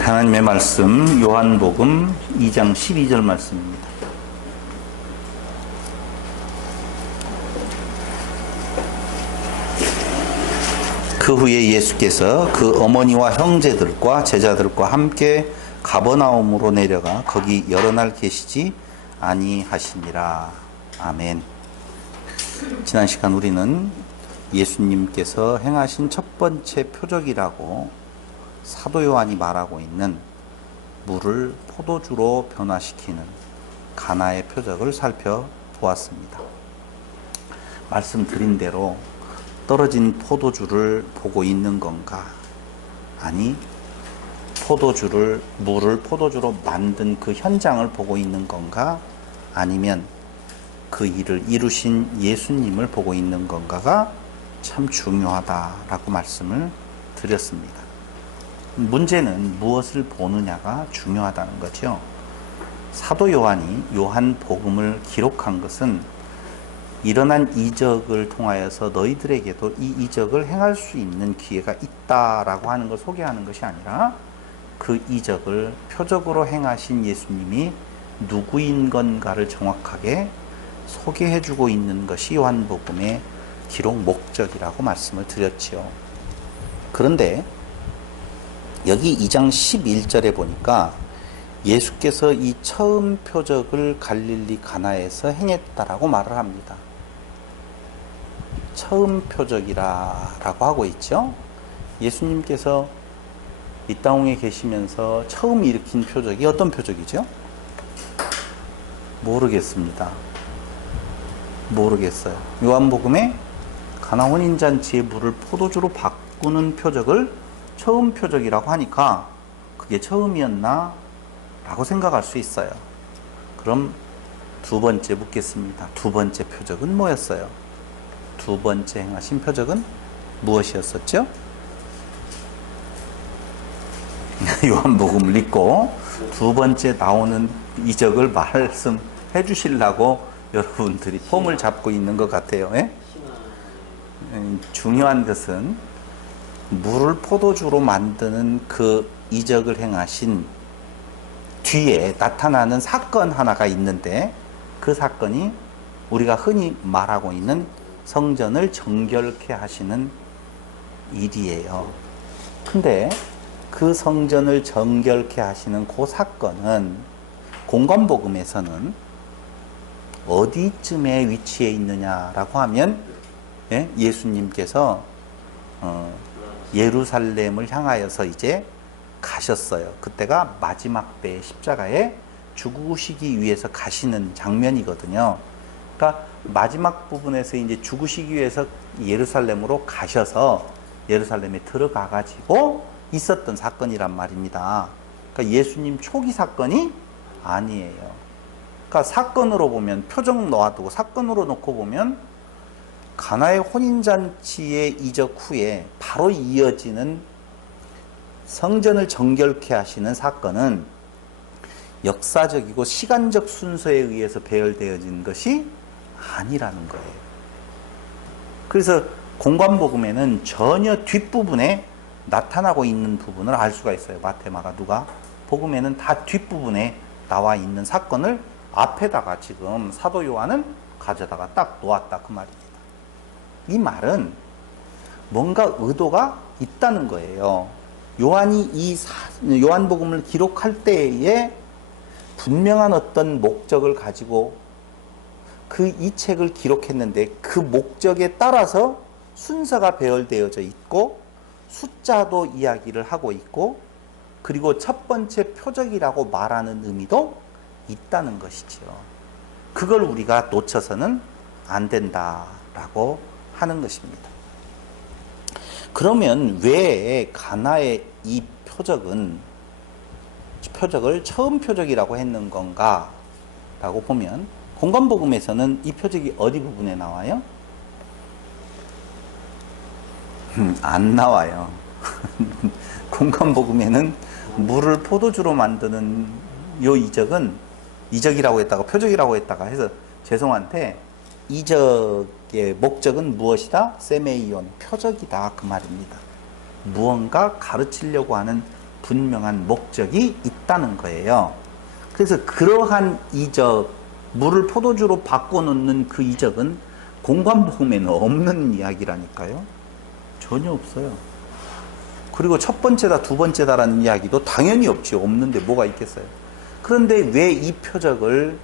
하나님의 말씀 요한복음 2장 12절 말씀입니다. 그 후에 예수께서 그 어머니와 형제들과 제자들과 함께 가버나움으로 내려가 거기 여러 날 계시지 아니하시니라. 아멘. 지난 시간 우리는 예수님께서 행하신 첫 번째 표적이라고 사도 요한이 말하고 있는 물을 포도주로 변화시키는 가나의 표적을 살펴보았습니다. 말씀드린 대로 떨어진 포도주를 보고 있는 건가? 아니, 물을 포도주로 만든 그 현장을 보고 있는 건가? 아니면 그 일을 이루신 예수님을 보고 있는 건가가 참 중요하다라고 말씀을 드렸습니다. 문제는 무엇을 보느냐가 중요하다는 거죠. 사도 요한이 요한복음을 기록한 것은 일어난 이적을 통하여서 너희들에게도 이 이적을 행할 수 있는 기회가 있다라고 하는 걸 소개하는 것이 아니라 그 이적을 표적으로 행하신 예수님이 누구인 건가를 정확하게 소개해주고 있는 것이 요한복음의 기록 목적이라고 말씀을 드렸지요. 그런데 여기 2장 11절에 보니까 예수께서 이 처음 표적을 갈릴리 가나에서 행했다라고 말을 합니다. 처음 표적이라고 하고 있죠. 예수님께서 이 땅에 계시면서 처음 일으킨 표적이 어떤 표적이죠? 모르겠습니다. 모르겠어요. 요한복음에 가나 혼인잔치의 물을 포도주로 바꾸는 표적을 처음 표적이라고 하니까 그게 처음이었나? 라고 생각할 수 있어요. 그럼 두 번째 묻겠습니다. 두 번째 표적은 뭐였어요? 두 번째 행하신 표적은 무엇이었었죠? 요한복음을 읽고 두 번째 나오는 이적을 말씀해 주시려고 여러분들이 폼을 잡고 있는 것 같아요. 예? 중요한 것은 물을 포도주로 만드는 그 이적을 행하신 뒤에 나타나는 사건 하나가 있는데 그 사건이 우리가 흔히 말하고 있는 성전을 정결케 하시는 일이에요. 근데 그 성전을 정결케 하시는 그 사건은 공관복음에서는 어디쯤에 위치해 있느냐라고 하면 예수님께서 예루살렘을 향하여서 이제 가셨어요. 그때가 마지막 때의 십자가에 죽으시기 위해서 가시는 장면이거든요. 그러니까 마지막 부분에서 이제 죽으시기 위해서 예루살렘으로 가셔서 예루살렘에 들어가 가지고 있었던 사건이란 말입니다. 그러니까 예수님 초기 사건이 아니에요. 그러니까 사건으로 보면 표적 놓아두고 사건으로 놓고 보면 가나의 혼인잔치의 이적 후에 바로 이어지는 성전을 정결케 하시는 사건은 역사적이고 시간적 순서에 의해서 배열되어진 것이 아니라는 거예요. 그래서 공관복음에는 전혀 뒷부분에 나타나고 있는 부분을 알 수가 있어요. 마태, 마가, 누가. 복음에는 다 뒷부분에 나와 있는 사건을 앞에다가 지금 사도 요한은 가져다가 딱 놓았다 그 말입니다. 이 말은 뭔가 의도가 있다는 거예요. 요한이 이 요한복음을 기록할 때에 분명한 어떤 목적을 가지고 그 이 책을 기록했는데 그 목적에 따라서 순서가 배열되어져 있고 숫자도 이야기를 하고 있고 그리고 첫 번째 표적이라고 말하는 의미도 있다는 것이죠. 그걸 우리가 놓쳐서는 안 된다라고 하는 것입니다. 그러면 왜 가나의 이 표적을 처음 표적이라고 했는 건가 라고 보면 공관복음에서는 이 표적이 어디 부분에 나와요? 안 나와요. 공관복음에는 물을 포도주로 만드는 요 이적이라고 했다가 표적이라고 했다가 해서 죄송한데 이적의 목적은 무엇이다? 세메이온, 표적이다 그 말입니다. 무언가 가르치려고 하는 분명한 목적이 있다는 거예요. 그래서 그러한 이적, 물을 포도주로 바꿔놓는 그 이적은 공관복음에는 없는 이야기라니까요. 전혀 없어요. 그리고 첫 번째다, 두 번째다라는 이야기도 당연히 없지. 없는데 뭐가 있겠어요. 그런데 왜 이 표적을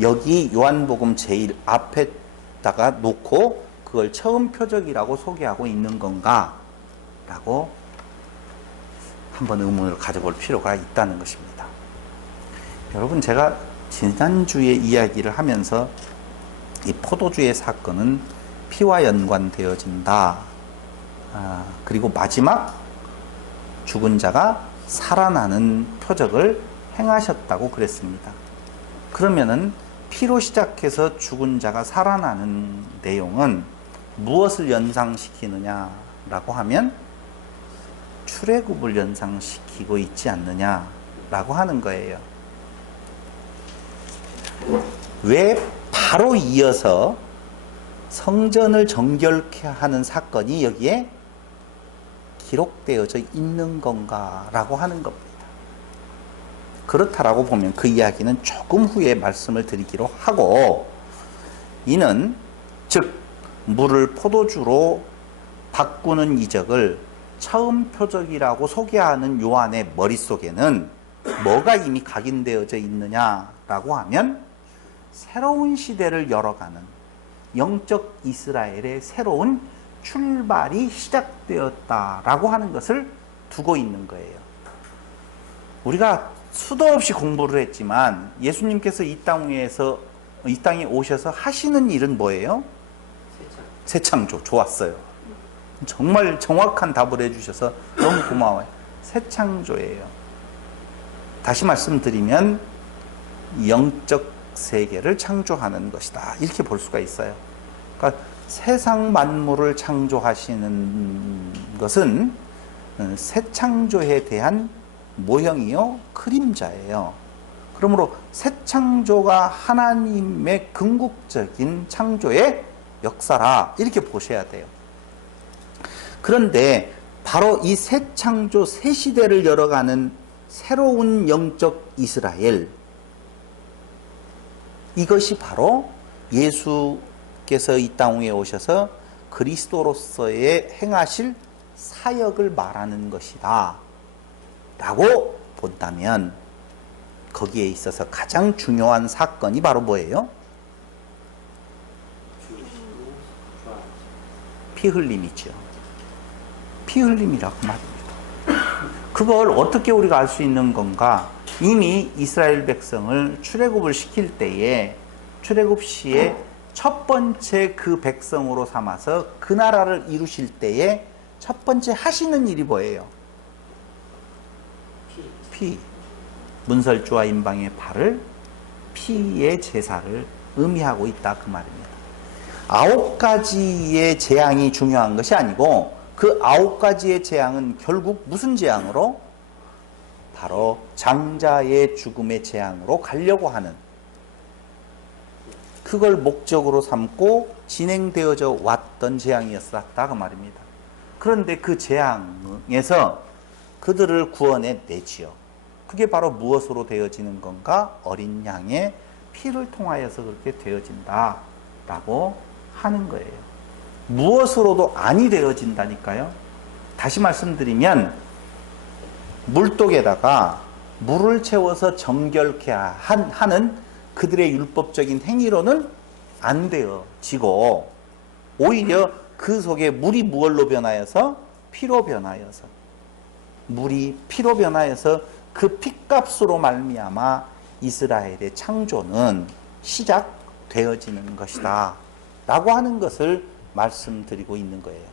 여기 요한복음 제일 앞에다가 놓고 그걸 처음 표적이라고 소개하고 있는 건가? 라고 한번 의문을 가져볼 필요가 있다는 것입니다. 여러분, 제가 지난주에 이야기를 하면서 이 포도주의 사건은 피와 연관되어진다. 그리고 마지막 죽은 자가 살아나는 표적을 행하셨다고 그랬습니다. 그러면은 피로 시작해서 죽은 자가 살아나는 내용은 무엇을 연상시키느냐라고 하면 출애굽을 연상시키고 있지 않느냐라고 하는 거예요. 왜 바로 이어서 성전을 정결케 하는 사건이 여기에 기록되어져 있는 건가라고 하는 겁니다. 그렇다라고 보면 그 이야기는 조금 후에 말씀을 드리기로 하고, 이는 즉 물을 포도주로 바꾸는 이적을 처음 표적이라고 소개하는 요한의 머릿속에는 뭐가 이미 각인되어져 있느냐라고 하면 새로운 시대를 열어가는 영적 이스라엘의 새로운 출발이 시작되었다라고 하는 것을 두고 있는 거예요. 우리가 수도 없이 공부를 했지만 예수님께서 이 땅에 오셔서 하시는 일은 뭐예요? 새창조. 좋았어요. 정말 정확한 답을 해주셔서 너무 고마워요. 새창조예요. 다시 말씀드리면 영적 세계를 창조하는 것이다, 이렇게 볼 수가 있어요. 그러니까 세상 만물을 창조하시는 것은 새 창조에 대한 모형이요, 그림자예요. 그러므로 새 창조가 하나님의 궁극적인 창조의 역사라, 이렇게 보셔야 돼요. 그런데 바로 이 새 창조, 새 시대를 열어가는 새로운 영적 이스라엘, 이것이 바로 예수께서 이 땅에 오셔서 그리스도로서의 행하실 사역을 말하는 것이다 라고 본다면, 거기에 있어서 가장 중요한 사건이 바로 뭐예요? 피 흘림이죠. 피 흘림이라고 말합니다. 그걸 어떻게 우리가 알 수 있는 건가? 이미 이스라엘 백성을 출애굽을 시킬 때에 출애굽 시에 첫 번째 그 백성으로 삼아서 그 나라를 이루실 때에 첫 번째 하시는 일이 뭐예요? 피. 문설주와 임방의 발을, 피의 제사를 의미하고 있다, 그 말입니다. 9가지의 재앙이 중요한 것이 아니고 그 9가지의 재앙은 결국 무슨 재앙으로? 바로 장자의 죽음의 재앙으로 가려고 하는, 그걸 목적으로 삼고 진행되어져 왔던 재앙이었다, 그 말입니다. 그런데 그 재앙에서 그들을 구원해 내지요. 그게 바로 무엇으로 되어지는 건가? 어린 양의 피를 통하여서 그렇게 되어진다 라고 하는 거예요. 무엇으로도 아니 되어진다니까요. 다시 말씀드리면 물독에다가 물을 채워서 정결케 하는 그들의 율법적인 행위로는 안 되어지고, 오히려 그 속에 물이 무엇로 변하여서? 피로 변하여서, 물이 피로 변하여서 그 피값으로 말미암아 이스라엘의 창조는 시작되어지는 것이다 라고 하는 것을 말씀드리고 있는 거예요.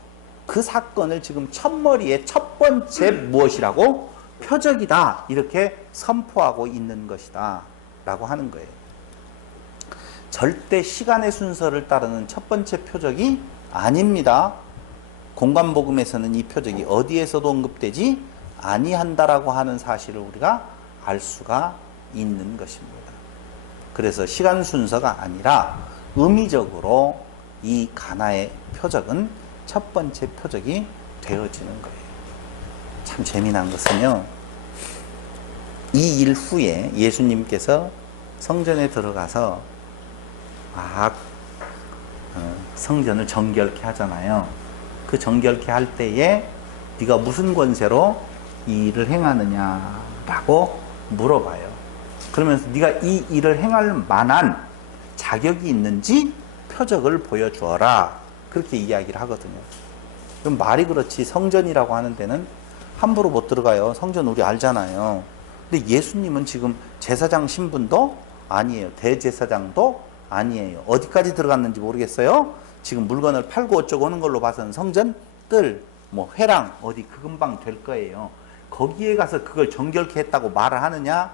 그 사건을 지금 첫머리에 첫 번째 무엇이라고? 표적이다, 이렇게 선포하고 있는 것이다 라고 하는 거예요. 절대 시간의 순서를 따르는 첫 번째 표적이 아닙니다. 공관복음에서는 이 표적이 어디에서도 언급되지 아니한다라고 하는 사실을 우리가 알 수가 있는 것입니다. 그래서 시간 순서가 아니라 의미적으로 이 가나의 표적은 첫 번째 표적이 되어지는 거예요. 참 재미난 것은요, 이 일 후에 예수님께서 성전에 들어가서 막 성전을 정결케 하잖아요. 그 정결케 할 때에 네가 무슨 권세로 이 일을 행하느냐라고 물어봐요. 그러면서 네가 이 일을 행할 만한 자격이 있는지 표적을 보여주어라, 그렇게 이야기를 하거든요. 그럼 말이 그렇지, 성전이라고 하는 데는 함부로 못 들어가요. 성전 우리 알잖아요. 근데 예수님은 지금 제사장 신분도 아니에요. 대제사장도 아니에요. 어디까지 들어갔는지 모르겠어요. 지금 물건을 팔고 어쩌고 하는 걸로 봐서는 성전 뜰, 뭐 회랑 어디 그 금방 될 거예요. 거기에 가서 그걸 정결케 했다고 말을 하느냐?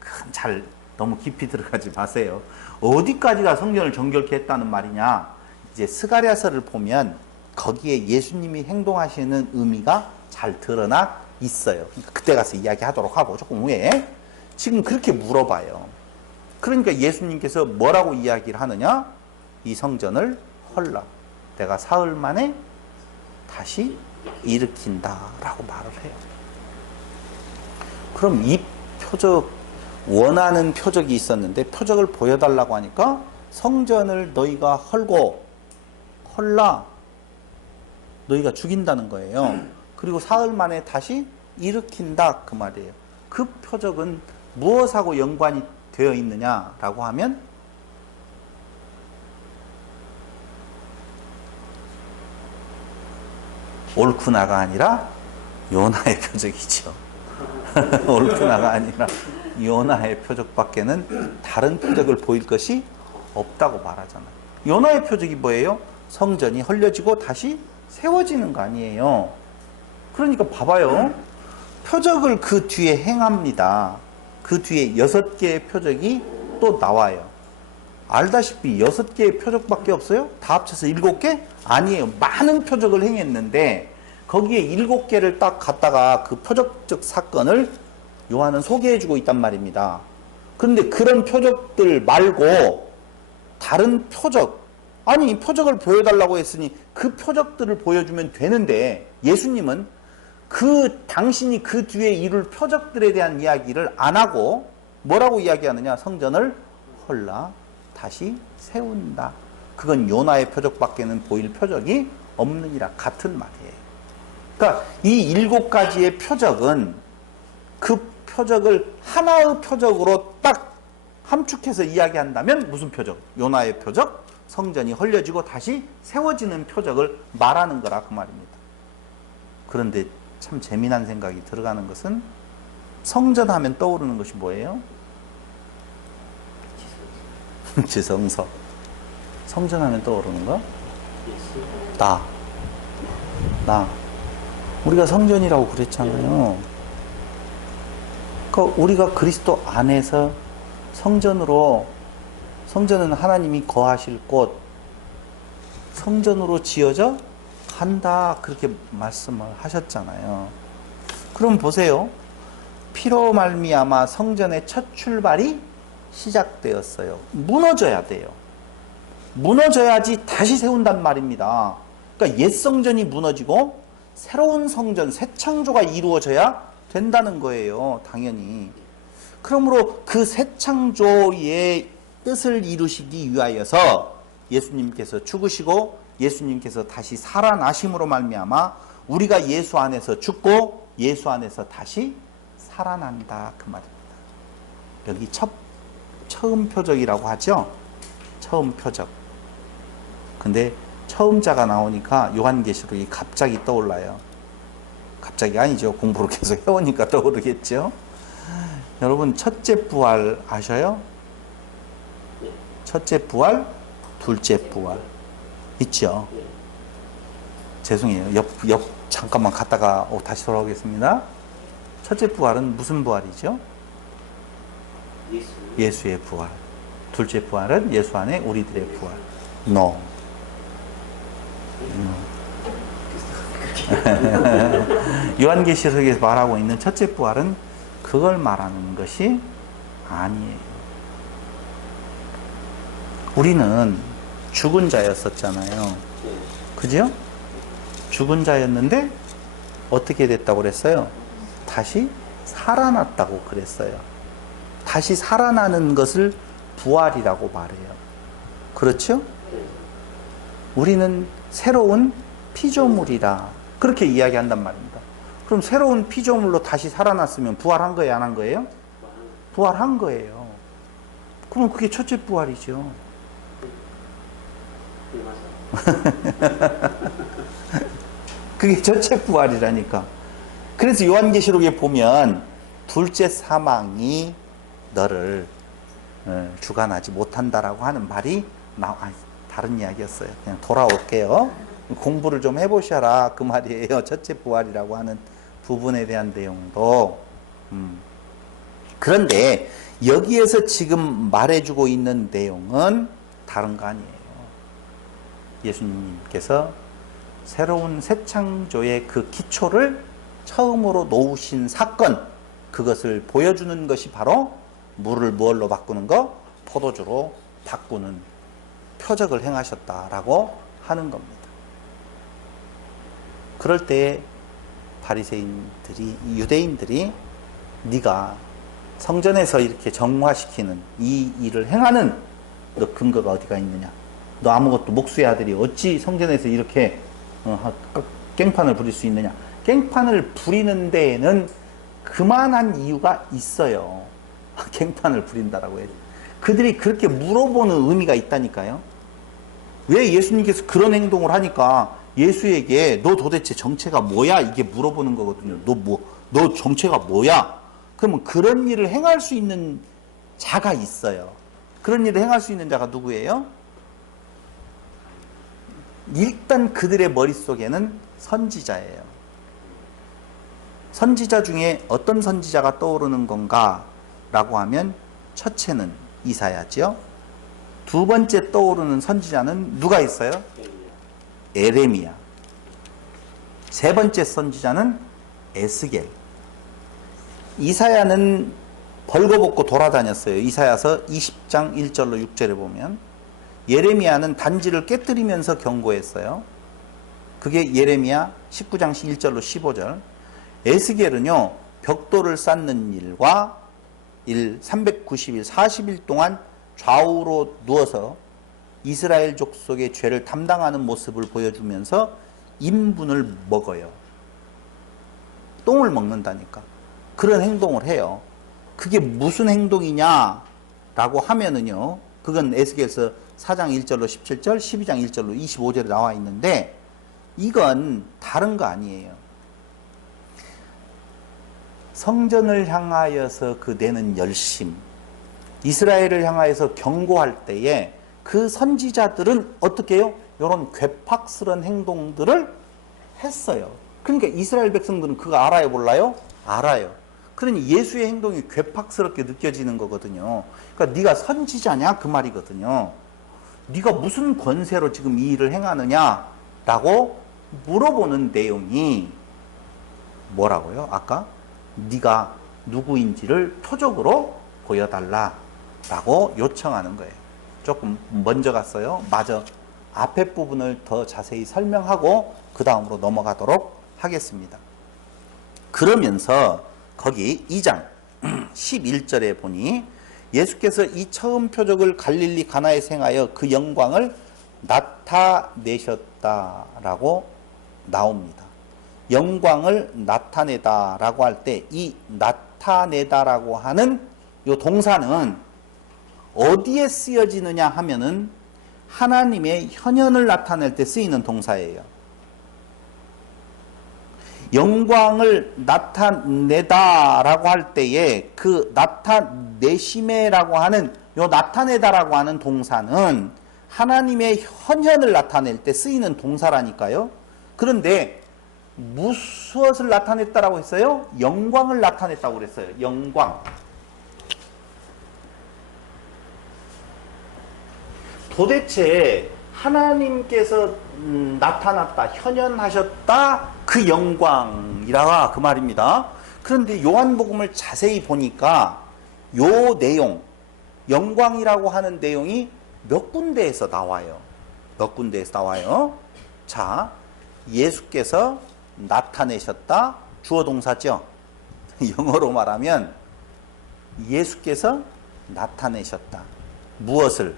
그건 잘 너무 깊이 들어가지 마세요. 어디까지가 성전을 정결케 했다는 말이냐? 이제 스가랴서를 보면 거기에 예수님이 행동하시는 의미가 잘 드러나 있어요. 그러니까 그때 가서 이야기하도록 하고, 조금 후에 지금 그렇게 물어봐요. 그러니까 예수님께서 뭐라고 이야기를 하느냐? 이 성전을 헐라, 내가 사흘 만에 다시 일으킨다 라고 말을 해요. 그럼 이 표적, 원하는 표적이 있었는데 표적을 보여달라고 하니까 성전을 너희가 헐고 헐라, 너희가 죽인다는 거예요. 그리고 사흘 만에 다시 일으킨다, 그 말이에요. 그 표적은 무엇하고 연관이 되어 있느냐라고 하면 옳구나가 아니라 요나의 표적이죠. 옳구나가 아니라 요나의 표적밖에는 다른 표적을 보일 것이 없다고 말하잖아요. 요나의 표적이 뭐예요? 성전이 헐려지고 다시 세워지는 거 아니에요. 그러니까 봐봐요. 표적을 그 뒤에 행합니다. 그 뒤에 6개의 표적이 또 나와요. 알다시피 6개의 표적밖에 없어요? 다 합쳐서 7개? 아니에요. 많은 표적을 행했는데 거기에 7개를 딱 갖다가 그 표적적 사건을 요한은 소개해주고 있단 말입니다. 그런데 그런 표적들 말고 다른 표적, 아니 표적을 보여달라고 했으니 그 표적들을 보여주면 되는데 예수님은 당신이 그 뒤에 이룰 표적들에 대한 이야기를 안 하고 뭐라고 이야기하느냐? 성전을 헐라, 다시 세운다. 그건 요나의 표적밖에는 보일 표적이 없느니라, 같은 말이에요. 그러니까 이 7가지의 표적은 그 표적을 하나의 표적으로 딱 함축해서 이야기한다면 무슨 표적? 요나의 표적, 성전이 헐려지고 다시 세워지는 표적을 말하는 거라, 그 말입니다. 그런데 참 재미난 생각이 들어가는 것은 성전 하면 떠오르는 것이 뭐예요? 지성서. 성전 하면 떠오르는 거? 나. 우리가 성전이라고 그랬잖아요. 그러니까 우리가 그리스도 안에서 성전은 하나님이 거하실 곳, 성전으로 지어져 간다, 그렇게 말씀을 하셨잖아요. 그럼 보세요. 피로 말미암아 성전의 첫 출발이 시작되었어요. 무너져야 돼요. 무너져야지 다시 세운단 말입니다. 그러니까 옛 성전이 무너지고 새로운 성전, 새 창조가 이루어져야 된다는 거예요. 당연히. 그러므로 그 새 창조의 뜻을 이루시기 위하여서 예수님께서 죽으시고 예수님께서 다시 살아나심으로 말미암아 우리가 예수 안에서 죽고 예수 안에서 다시 살아난다, 그 말입니다. 여기 처음 표적이라고 하죠. 처음 표적. 근데 처음자가 나오니까 요한계시록이 갑자기 떠올라요. 갑자기 아니죠. 공부를 계속 해오니까 떠오르겠죠. 여러분, 첫째 부활 아셔요? 첫째 부활, 둘째 부활 있죠. 죄송해요. 잠깐만 갔다가 다시 돌아오겠습니다. 첫째 부활은 무슨 부활이죠? 예수의 부활. 둘째 부활은 예수 안에 우리들의 부활. No. 요한계시록에서 말하고 있는 첫째 부활은 그걸 말하는 것이 아니에요. 우리는 죽은 자였었잖아요. 그죠? 죽은 자였는데 어떻게 됐다고 그랬어요? 다시 살아났다고 그랬어요. 다시 살아나는 것을 부활이라고 말해요. 그렇죠? 우리는 새로운 피조물이라 그렇게 이야기한단 말입니다. 그럼 새로운 피조물로 다시 살아났으면 부활한 거예요, 안 한 거예요? 부활한 거예요. 그럼 그게 첫째 부활이죠. 그게 첫째 부활이라니까. 그래서 요한계시록에 보면 둘째 사망이 너를 주관하지 못한다라고 하는 말이 다른 이야기였어요. 그냥 돌아올게요. 공부를 좀 해보셔라 그 말이에요. 첫째 부활이라고 하는 부분에 대한 내용도. 그런데 여기에서 지금 말해주고 있는 내용은 다른 거 아니에요. 예수님께서 새로운 새 창조의 그 기초를 처음으로 놓으신 사건, 그것을 보여주는 것이 바로 물을 무엇로 바꾸는 거? 포도주로 바꾸는 표적을 행하셨다라고 하는 겁니다. 그럴 때 바리새인들이, 유대인들이 네가 성전에서 이렇게 정화시키는 이 일을 행하는 너 근거가 어디가 있느냐? 너 아무것도 목수의 아들이 어찌 성전에서 이렇게 깽판을 부릴 수 있느냐? 깽판을 부리는 데에는 그만한 이유가 있어요. 깽판을 부린다라고 해요. 그들이 그렇게 물어보는 의미가 있다니까요. 왜 예수님께서 그런 행동을 하니까 예수에게 너 도대체 정체가 뭐야? 이게 물어보는 거거든요. 너 정체가 뭐야? 그러면 그런 일을 행할 수 있는 자가 있어요. 그런 일을 행할 수 있는 자가 누구예요? 일단 그들의 머릿속에는 선지자예요. 선지자 중에 어떤 선지자가 떠오르는 건가? 라고 하면 첫째는 이사야죠. 두 번째 떠오르는 선지자는 누가 있어요? 에레미야. 세 번째 선지자는 에스겔. 이사야는 벌거벗고 돌아다녔어요. 이사야서 20장 1절로 6절에 보면. 예레미야는 단지를 깨뜨리면서 경고했어요. 그게 예레미야 19장 1절로 15절. 에스겔은요, 벽돌을 쌓는 일과 390일, 40일 동안 좌우로 누워서 이스라엘 족속의 죄를 담당하는 모습을 보여주면서 인분을 먹어요. 똥을 먹는다니까. 그런 행동을 해요. 그게 무슨 행동이냐라고 하면은요, 그건 에스겔서 4장 1절로 17절, 12장 1절로 25절에 나와 있는데, 이건 다른 거 아니에요. 성전을 향하여서 그 내는 열심, 이스라엘을 향하여서 경고할 때에 그 선지자들은 어떻게 해요? 이런 괴팍스런 행동들을 했어요. 그러니까 이스라엘 백성들은 그거 알아요, 몰라요? 알아요. 그러니 예수의 행동이 괴팍스럽게 느껴지는 거거든요. 그러니까 네가 선지자냐? 그 말이거든요. 네가 무슨 권세로 지금 이 일을 행하느냐? 라고 물어보는 내용이 뭐라고요? 아까? 네가 누구인지를 표적으로 보여달라 라고 요청하는 거예요. 조금 먼저 갔어요. 마저 앞에 부분을 더 자세히 설명하고 그 다음으로 넘어가도록 하겠습니다. 그러면서 거기 2장 11절에 보니 예수께서 이 처음 표적을 갈릴리 가나에서 행하여 그 영광을 나타내셨다라고 나옵니다. 영광을 나타내다라고 할 때 이 나타내다라고 하는 이 동사는 어디에 쓰여지느냐 하면은 하나님의 현현을 나타낼 때 쓰이는 동사예요. 영광을 나타내다라고 할 때에 그 나타내심에라고 하는 요 나타내다라고 하는 동사는 하나님의 현현을 나타낼 때 쓰이는 동사라니까요. 그런데 무엇을 나타냈다라고 했어요? 영광을 나타냈다고 그랬어요. 영광. 도대체 하나님께서 나타났다, 현현하셨다, 그 영광이라 그 말입니다. 그런데 요한복음을 자세히 보니까 요 내용, 영광이라고 하는 내용이 몇 군데에서 나와요. 몇 군데에서 나와요. 자, 예수께서 나타내셨다. 주어 동사죠. 영어로 말하면 예수께서 나타내셨다. 무엇을?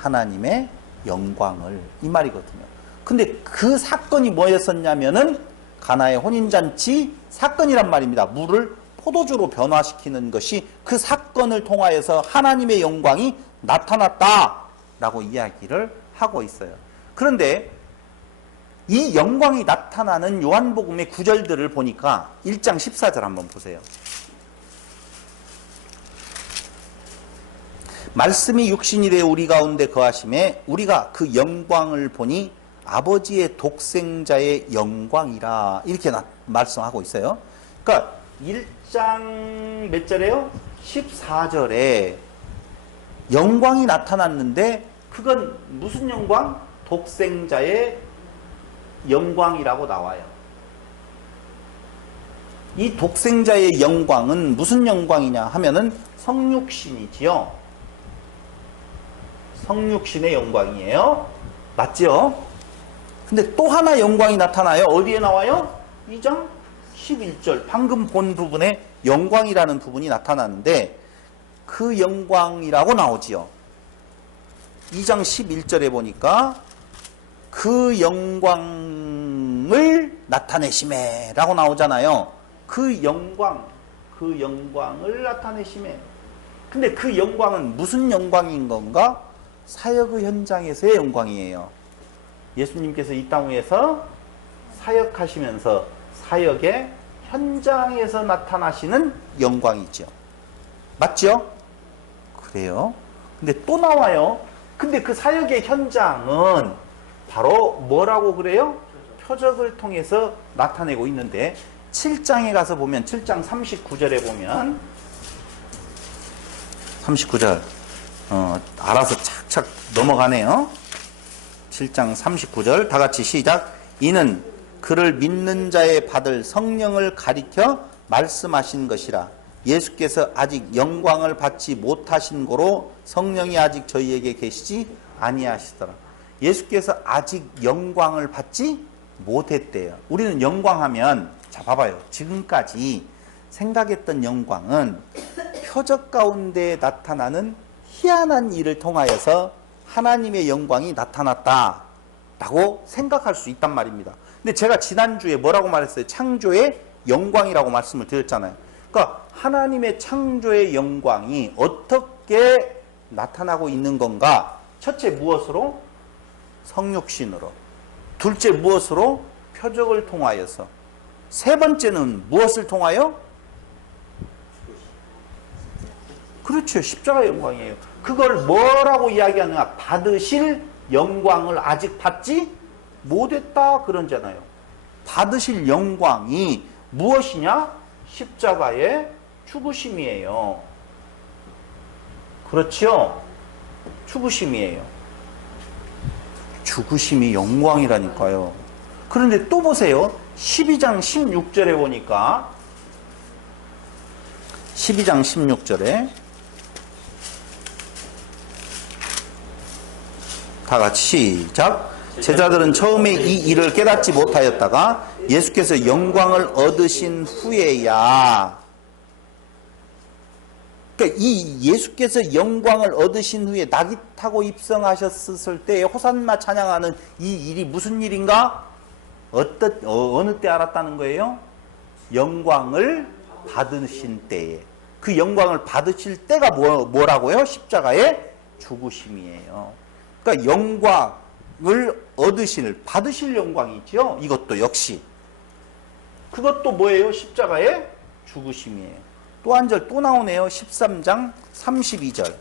하나님의 영광을. 이 말이거든요. 근데 그 사건이 뭐였었냐면은 가나의 혼인잔치 사건이란 말입니다. 물을 포도주로 변화시키는 것이 그 사건을 통하여서 하나님의 영광이 나타났다라고 이야기를 하고 있어요. 그런데 이 영광이 나타나는 요한복음의 구절들을 보니까 1장 14절 한번 보세요. 말씀이 육신이 되어 우리 가운데 거하심에 우리가 그 영광을 보니 아버지의 독생자의 영광이라, 이렇게 말씀하고 있어요. 그러니까 1장 몇 절에요? 14절에 영광이 나타났는데 그건 무슨 영광? 독생자의 영광이라고 나와요. 이 독생자의 영광은 무슨 영광이냐 하면은 성육신이지요. 성육신의 영광이에요. 맞죠? 근데 또 하나 영광이 나타나요. 어디에 나와요? 2장 11절. 방금 본 부분에 영광이라는 부분이 나타나는데 그 영광이라고 나오지요. 2장 11절에 보니까 그 영광을 나타내심에 라고 나오잖아요. 그 영광을 나타내심에. 근데 그 영광은 무슨 영광인 건가? 사역의 현장에서의 영광이에요. 예수님께서 이 땅 위에서 사역하시면서 사역의 현장에서 나타나시는 영광이죠. 맞죠? 그래요. 근데 또 나와요. 근데 그 사역의 현장은 바로 뭐라고 그래요? 표적을 통해서 나타내고 있는데 7장에 가서 보면 7장 39절에 보면 39절 알아서 착착 넘어가네요. 7장 39절 다 같이 시작. 이는 그를 믿는 자의 받을 성령을 가리켜 말씀하신 것이라. 예수께서 아직 영광을 받지 못하신 고로 성령이 아직 저희에게 계시지 아니하시더라. 예수께서 아직 영광을 받지 못했대요. 우리는 영광하면, 자 봐봐요. 지금까지 생각했던 영광은 표적 가운데 나타나는 희한한 일을 통하여서 하나님의 영광이 나타났다라고 생각할 수 있단 말입니다. 근데 제가 지난주에 뭐라고 말했어요? 창조의 영광이라고 말씀을 드렸잖아요. 그러니까 하나님의 창조의 영광이 어떻게 나타나고 있는 건가? 첫째 무엇으로? 성육신으로. 둘째 무엇으로? 표적을 통하여서. 세 번째는 무엇을 통하여? 그렇죠. 십자가의 영광이에요. 그걸 뭐라고 이야기하느냐? 받으실 영광을 아직 받지 못했다 그러잖아요. 받으실 영광이 무엇이냐? 십자가의 죽으심이에요. 그렇죠? 죽으심이에요. 죽으심이 영광이라니까요. 그런데 또 보세요. 12장 16절에 보니까 12장 16절에 다 같이 시작. 제자들은 처음에 이 일을 깨닫지 못하였다가 예수께서 영광을 얻으신 후에야, 그러니까 이 예수께서 영광을 얻으신 후에 낙이 타고 입성하셨을 때 호산나 찬양하는 이 일이 무슨 일인가? 어느 때 알았다는 거예요? 영광을 받으신 때에. 그 영광을 받으실 때가 뭐라고요? 십자가의 죽으심이에요. 그러니까 영광을 받으실 영광이죠. 이것도 역시. 그것도 뭐예요? 십자가의 죽으심이에요. 또 한 절 또 나오네요. 13장 32절.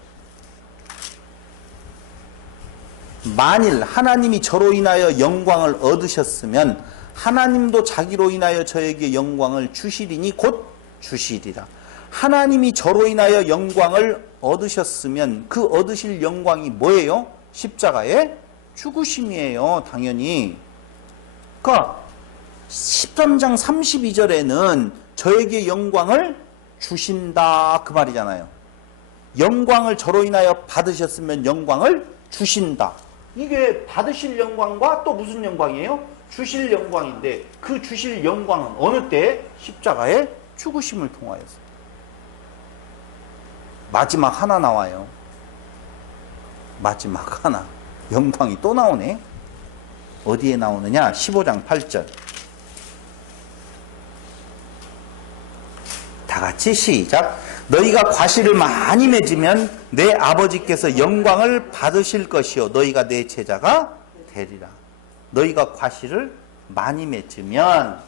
만일 하나님이 저로 인하여 영광을 얻으셨으면 하나님도 자기로 인하여 저에게 영광을 주시리니 곧 주시리라. 하나님이 저로 인하여 영광을 얻으셨으면 그 얻으실 영광이 뭐예요? 십자가의 죽으심이에요. 당연히. 그러니까 13장 32절에는 저에게 영광을 주신다 그 말이잖아요. 영광을 저로 인하여 받으셨으면 영광을 주신다. 이게 받으실 영광과 또 무슨 영광이에요? 주실 영광인데 그 주실 영광은 어느 때? 십자가의 죽으심을 통하여서. 마지막 하나 나와요. 마지막 하나. 영광이 또 나오네. 어디에 나오느냐? 15장 8절. 다 같이 시작. 너희가 과실을 많이 맺으면 내 아버지께서 영광을 받으실 것이요 너희가 내 제자가 되리라. 너희가 과실을 많이 맺으면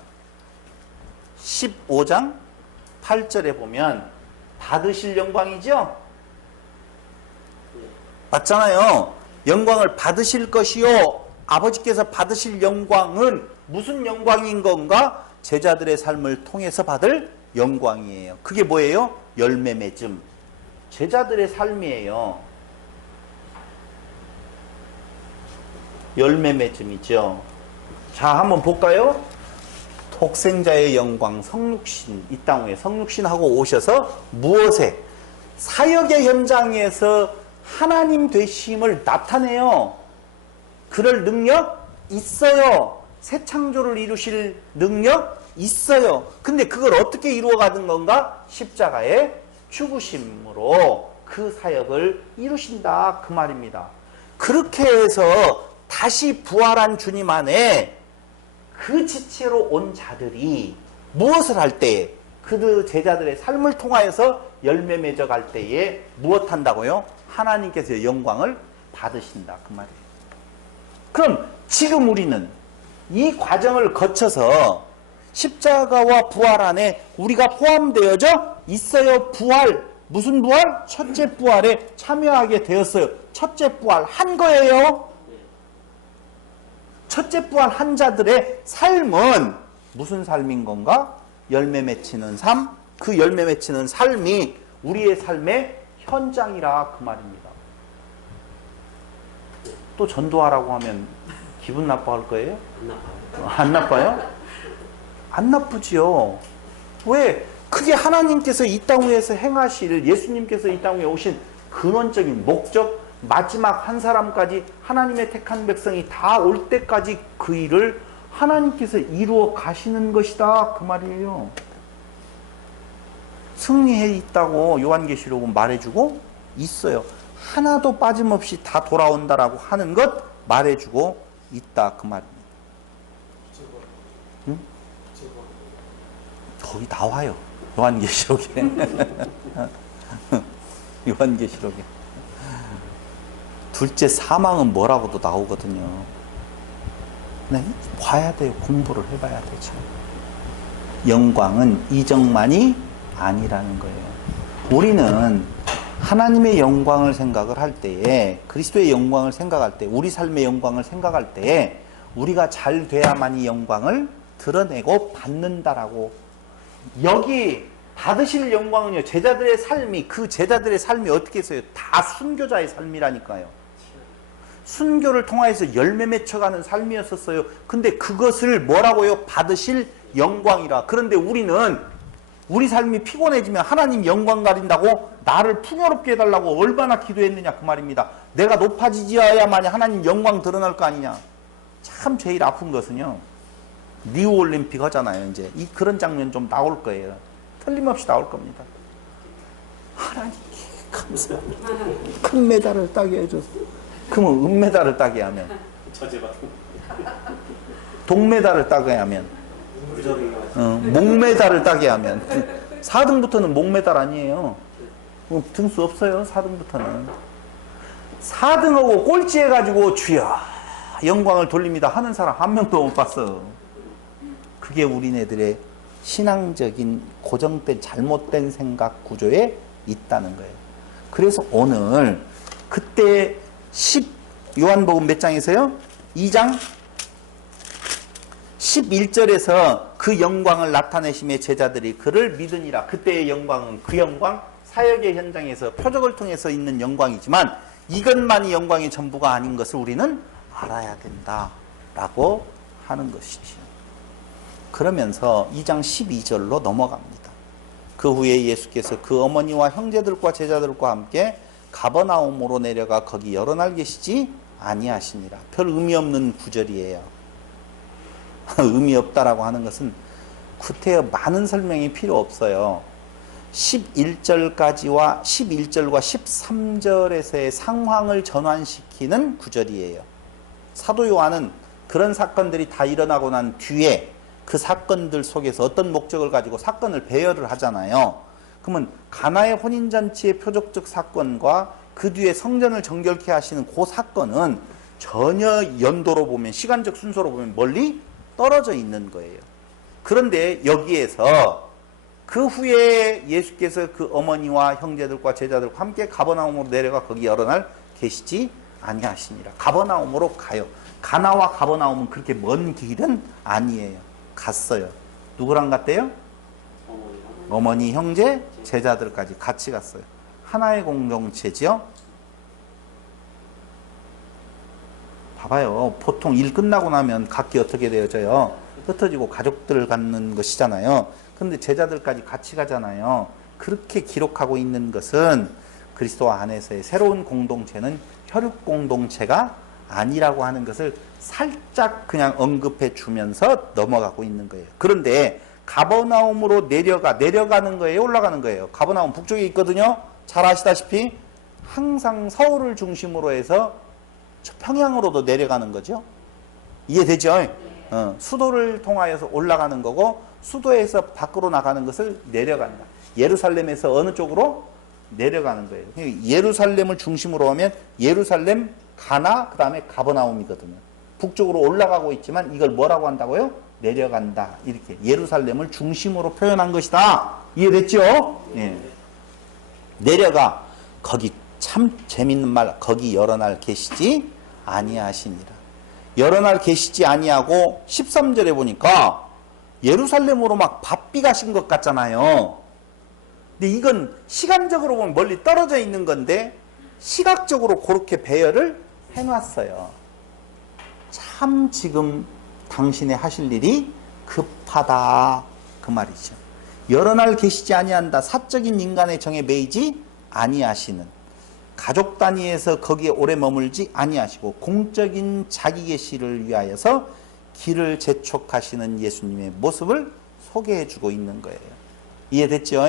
15장 8절에 보면 받으실 영광이죠? 맞잖아요. 영광을 받으실 것이요 아버지께서 받으실 영광은 무슨 영광인 건가? 제자들의 삶을 통해서 받을 영광이에요. 그게 뭐예요? 열매 맺음. 제자들의 삶이에요. 열매 맺음이죠. 자, 한번 볼까요? 독생자의 영광, 성육신, 이 땅 위에 성육신하고 오셔서 무엇에? 사역의 현장에서 하나님 되심을 나타내요. 그럴 능력 있어요. 새 창조를 이루실 능력 있어요. 근데 그걸 어떻게 이루어가는 건가? 십자가의 죽으심으로 그 사역을 이루신다 그 말입니다. 그렇게 해서 다시 부활한 주님 안에 그 지체로 온 자들이 무엇을 할 때에 그 제자들의 삶을 통하여서 열매 맺어갈 때에 무엇 한다고요? 하나님께서 영광을 받으신다 그 말이에요. 그럼 지금 우리는 이 과정을 거쳐서 십자가와 부활 안에 우리가 포함되어져 있어요. 부활, 무슨 부활? 첫째 부활에 참여하게 되었어요. 첫째 부활 한 거예요. 첫째 부활 한 자들의 삶은 무슨 삶인 건가? 열매 맺히는 삶. 그 열매 맺히는 삶이 우리의 삶의 현장이라 그 말입니다. 또 전도하라고 하면 기분 나빠할 거예요? 안 나빠요? 안 나쁘지요. 왜? 그게 하나님께서 이 땅 위에서 행하실, 예수님께서 이 땅 위에 오신 근원적인 목적, 마지막 한 사람까지 하나님의 택한 백성이 다 올 때까지 그 일을 하나님께서 이루어 가시는 것이다 그 말이에요. 승리해 있다고 요한계시록은 말해주고 있어요. 하나도 빠짐없이 다 돌아온다라고 하는 것 말해주고 있다 그 말입니다. 응? 거기 나와요. 요한계시록에. 요한계시록에. 둘째 사망은 뭐라고도 나오거든요. 네? 봐야 돼요. 공부를 해봐야 되죠. 영광은 이정만이 아니라는 거예요. 우리는 하나님의 영광을 생각을 할 때에, 그리스도의 영광을 생각할 때, 우리 삶의 영광을 생각할 때에 우리가 잘 돼야만이 영광을 드러내고 받는다라고. 여기 받으실 영광은요, 제자들의 삶이, 그 제자들의 삶이 어떻게 했어요? 다 순교자의 삶이라니까요. 순교를 통해서 열매 맺혀가는 삶이었었어요. 근데 그것을 뭐라고요? 받으실 영광이라. 그런데 우리는 우리 삶이 피곤해지면 하나님 영광 가린다고 나를 풍요롭게 해달라고 얼마나 기도했느냐 그 말입니다. 내가 높아지지야만이 하나님 영광 드러날 거 아니냐. 참 제일 아픈 것은요, 리우올림픽 하잖아요. 이제 그런 장면 좀 나올 거예요. 틀림없이 나올 겁니다. 하나님께 감사합니다. 큰 메달을 따게 해줘서. 그러면 은메달을 따게 하면, 동메달을 따게 하면, 목메달을 따게 하면, 4등부터는 목메달 아니에요. 등수 없어요. 4등부터는. 4등하고 꼴찌 해가지고 주여 영광을 돌립니다 하는 사람 한 명도 못 봤어. 그게 우리네들의 신앙적인 고정된 잘못된 생각 구조에 있다는 거예요. 그래서 오늘 그때 요한복음 몇 장에서요? 2장 11절에서 그 영광을 나타내심에 제자들이 그를 믿으니라. 그때의 영광은 그 영광, 사역의 현장에서 표적을 통해서 있는 영광이지만 이것만이 영광의 전부가 아닌 것을 우리는 알아야 된다라고 하는 것이지. 그러면서 2장 12절로 넘어갑니다. 그 후에 예수께서 그 어머니와 형제들과 제자들과 함께 가버나움으로 내려가 거기 여러 날 계시지 아니하시니라. 별 의미 없는 구절이에요. 의미 없다라고 하는 것은 구태여 많은 설명이 필요 없어요. 11절까지와 11절과 13절에서의 상황을 전환시키는 구절이에요. 사도 요한은 그런 사건들이 다 일어나고 난 뒤에 그 사건들 속에서 어떤 목적을 가지고 사건을 배열을 하잖아요. 그러면 가나의 혼인잔치의 표적적 사건과 그 뒤에 성전을 정결케 하시는 그 사건은 전혀 연도로 보면, 시간적 순서로 보면 멀리 떨어져 있는 거예요. 그런데 여기에서 그 후에 예수께서 그 어머니와 형제들과 제자들과 함께 가버나움으로 내려가 거기 여러 날 계시지 아니하시니라. 가버나움으로 가요. 가나와 가버나움은 그렇게 먼 길은 아니에요. 갔어요. 누구랑 갔대요? 어머니, 형제, 제자들까지 같이 갔어요. 하나의 공동체죠. 봐봐요. 보통 일 끝나고 나면 각기 어떻게 되어져요? 흩어지고 가족들을 갖는 것이잖아요. 그런데 제자들까지 같이 가잖아요. 그렇게 기록하고 있는 것은 그리스도 안에서의 새로운 공동체는 혈육 공동체가 아니라고 하는 것을 살짝 그냥 언급해 주면서 넘어가고 있는 거예요. 그런데 가버나움으로 내려가는 거예요? 올라가는 거예요? 가버나움 북쪽에 있거든요. 잘 아시다시피 항상 서울을 중심으로 해서 평양으로도 내려가는 거죠. 이해되죠? 수도를 통하여서 올라가는 거고 수도에서 밖으로 나가는 것을 내려간다. 예루살렘에서 어느 쪽으로? 내려가는 거예요. 예루살렘을 중심으로 하면 예루살렘, 가나, 그 다음에 가버나움이거든요. 북쪽으로 올라가고 있지만 이걸 뭐라고 한다고요? 내려간다. 이렇게 예루살렘을 중심으로 표현한 것이다. 이해됐죠? 네. 내려가. 거기 참 재밌는 말. 거기 여러 날 계시지 아니하시니라. 여러 날 계시지 아니하고 13절에 보니까 예루살렘으로 막 바삐 가신 것 같잖아요. 근데 이건 시간적으로 보면 멀리 떨어져 있는 건데 시각적으로 그렇게 배열을 해놨어요. 참 지금 당신의 하실 일이 급하다 그 말이죠. 여러 날 계시지 아니한다. 사적인 인간의 정에 매이지 아니하시는, 가족 단위에서 거기에 오래 머물지 아니하시고 공적인 자기 계시를 위하여서 길을 재촉하시는 예수님의 모습을 소개해주고 있는 거예요. 이해됐죠?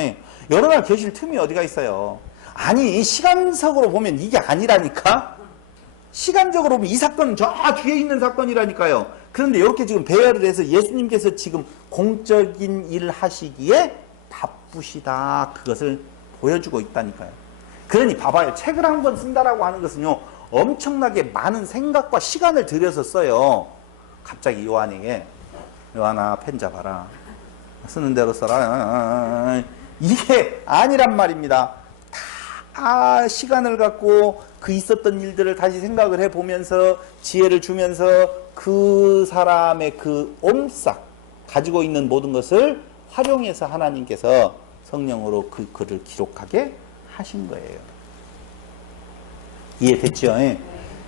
여러 날 계실 틈이 어디가 있어요? 아니 시간적으로 보면 이게 아니라니까? 시간적으로 보면 이 사건은 저 뒤에 있는 사건이라니까요. 그런데 이렇게 지금 배열을 해서 예수님께서 지금 공적인 일을 하시기에 바쁘시다, 그것을 보여주고 있다니까요. 그러니 봐봐요. 책을 한 권 쓴다라고 하는 것은요, 엄청나게 많은 생각과 시간을 들여서 써요. 갑자기 요한에게, 요한아 펜 잡아라, 쓰는 대로 써라, 이게 아니란 말입니다. 다 시간을 갖고 그 있었던 일들을 다시 생각을 해보면서 지혜를 주면서 그 사람의 그 옴싹 가지고 있는 모든 것을 활용해서 하나님께서 성령으로 그 글을 기록하게 하신 거예요. 이해됐죠?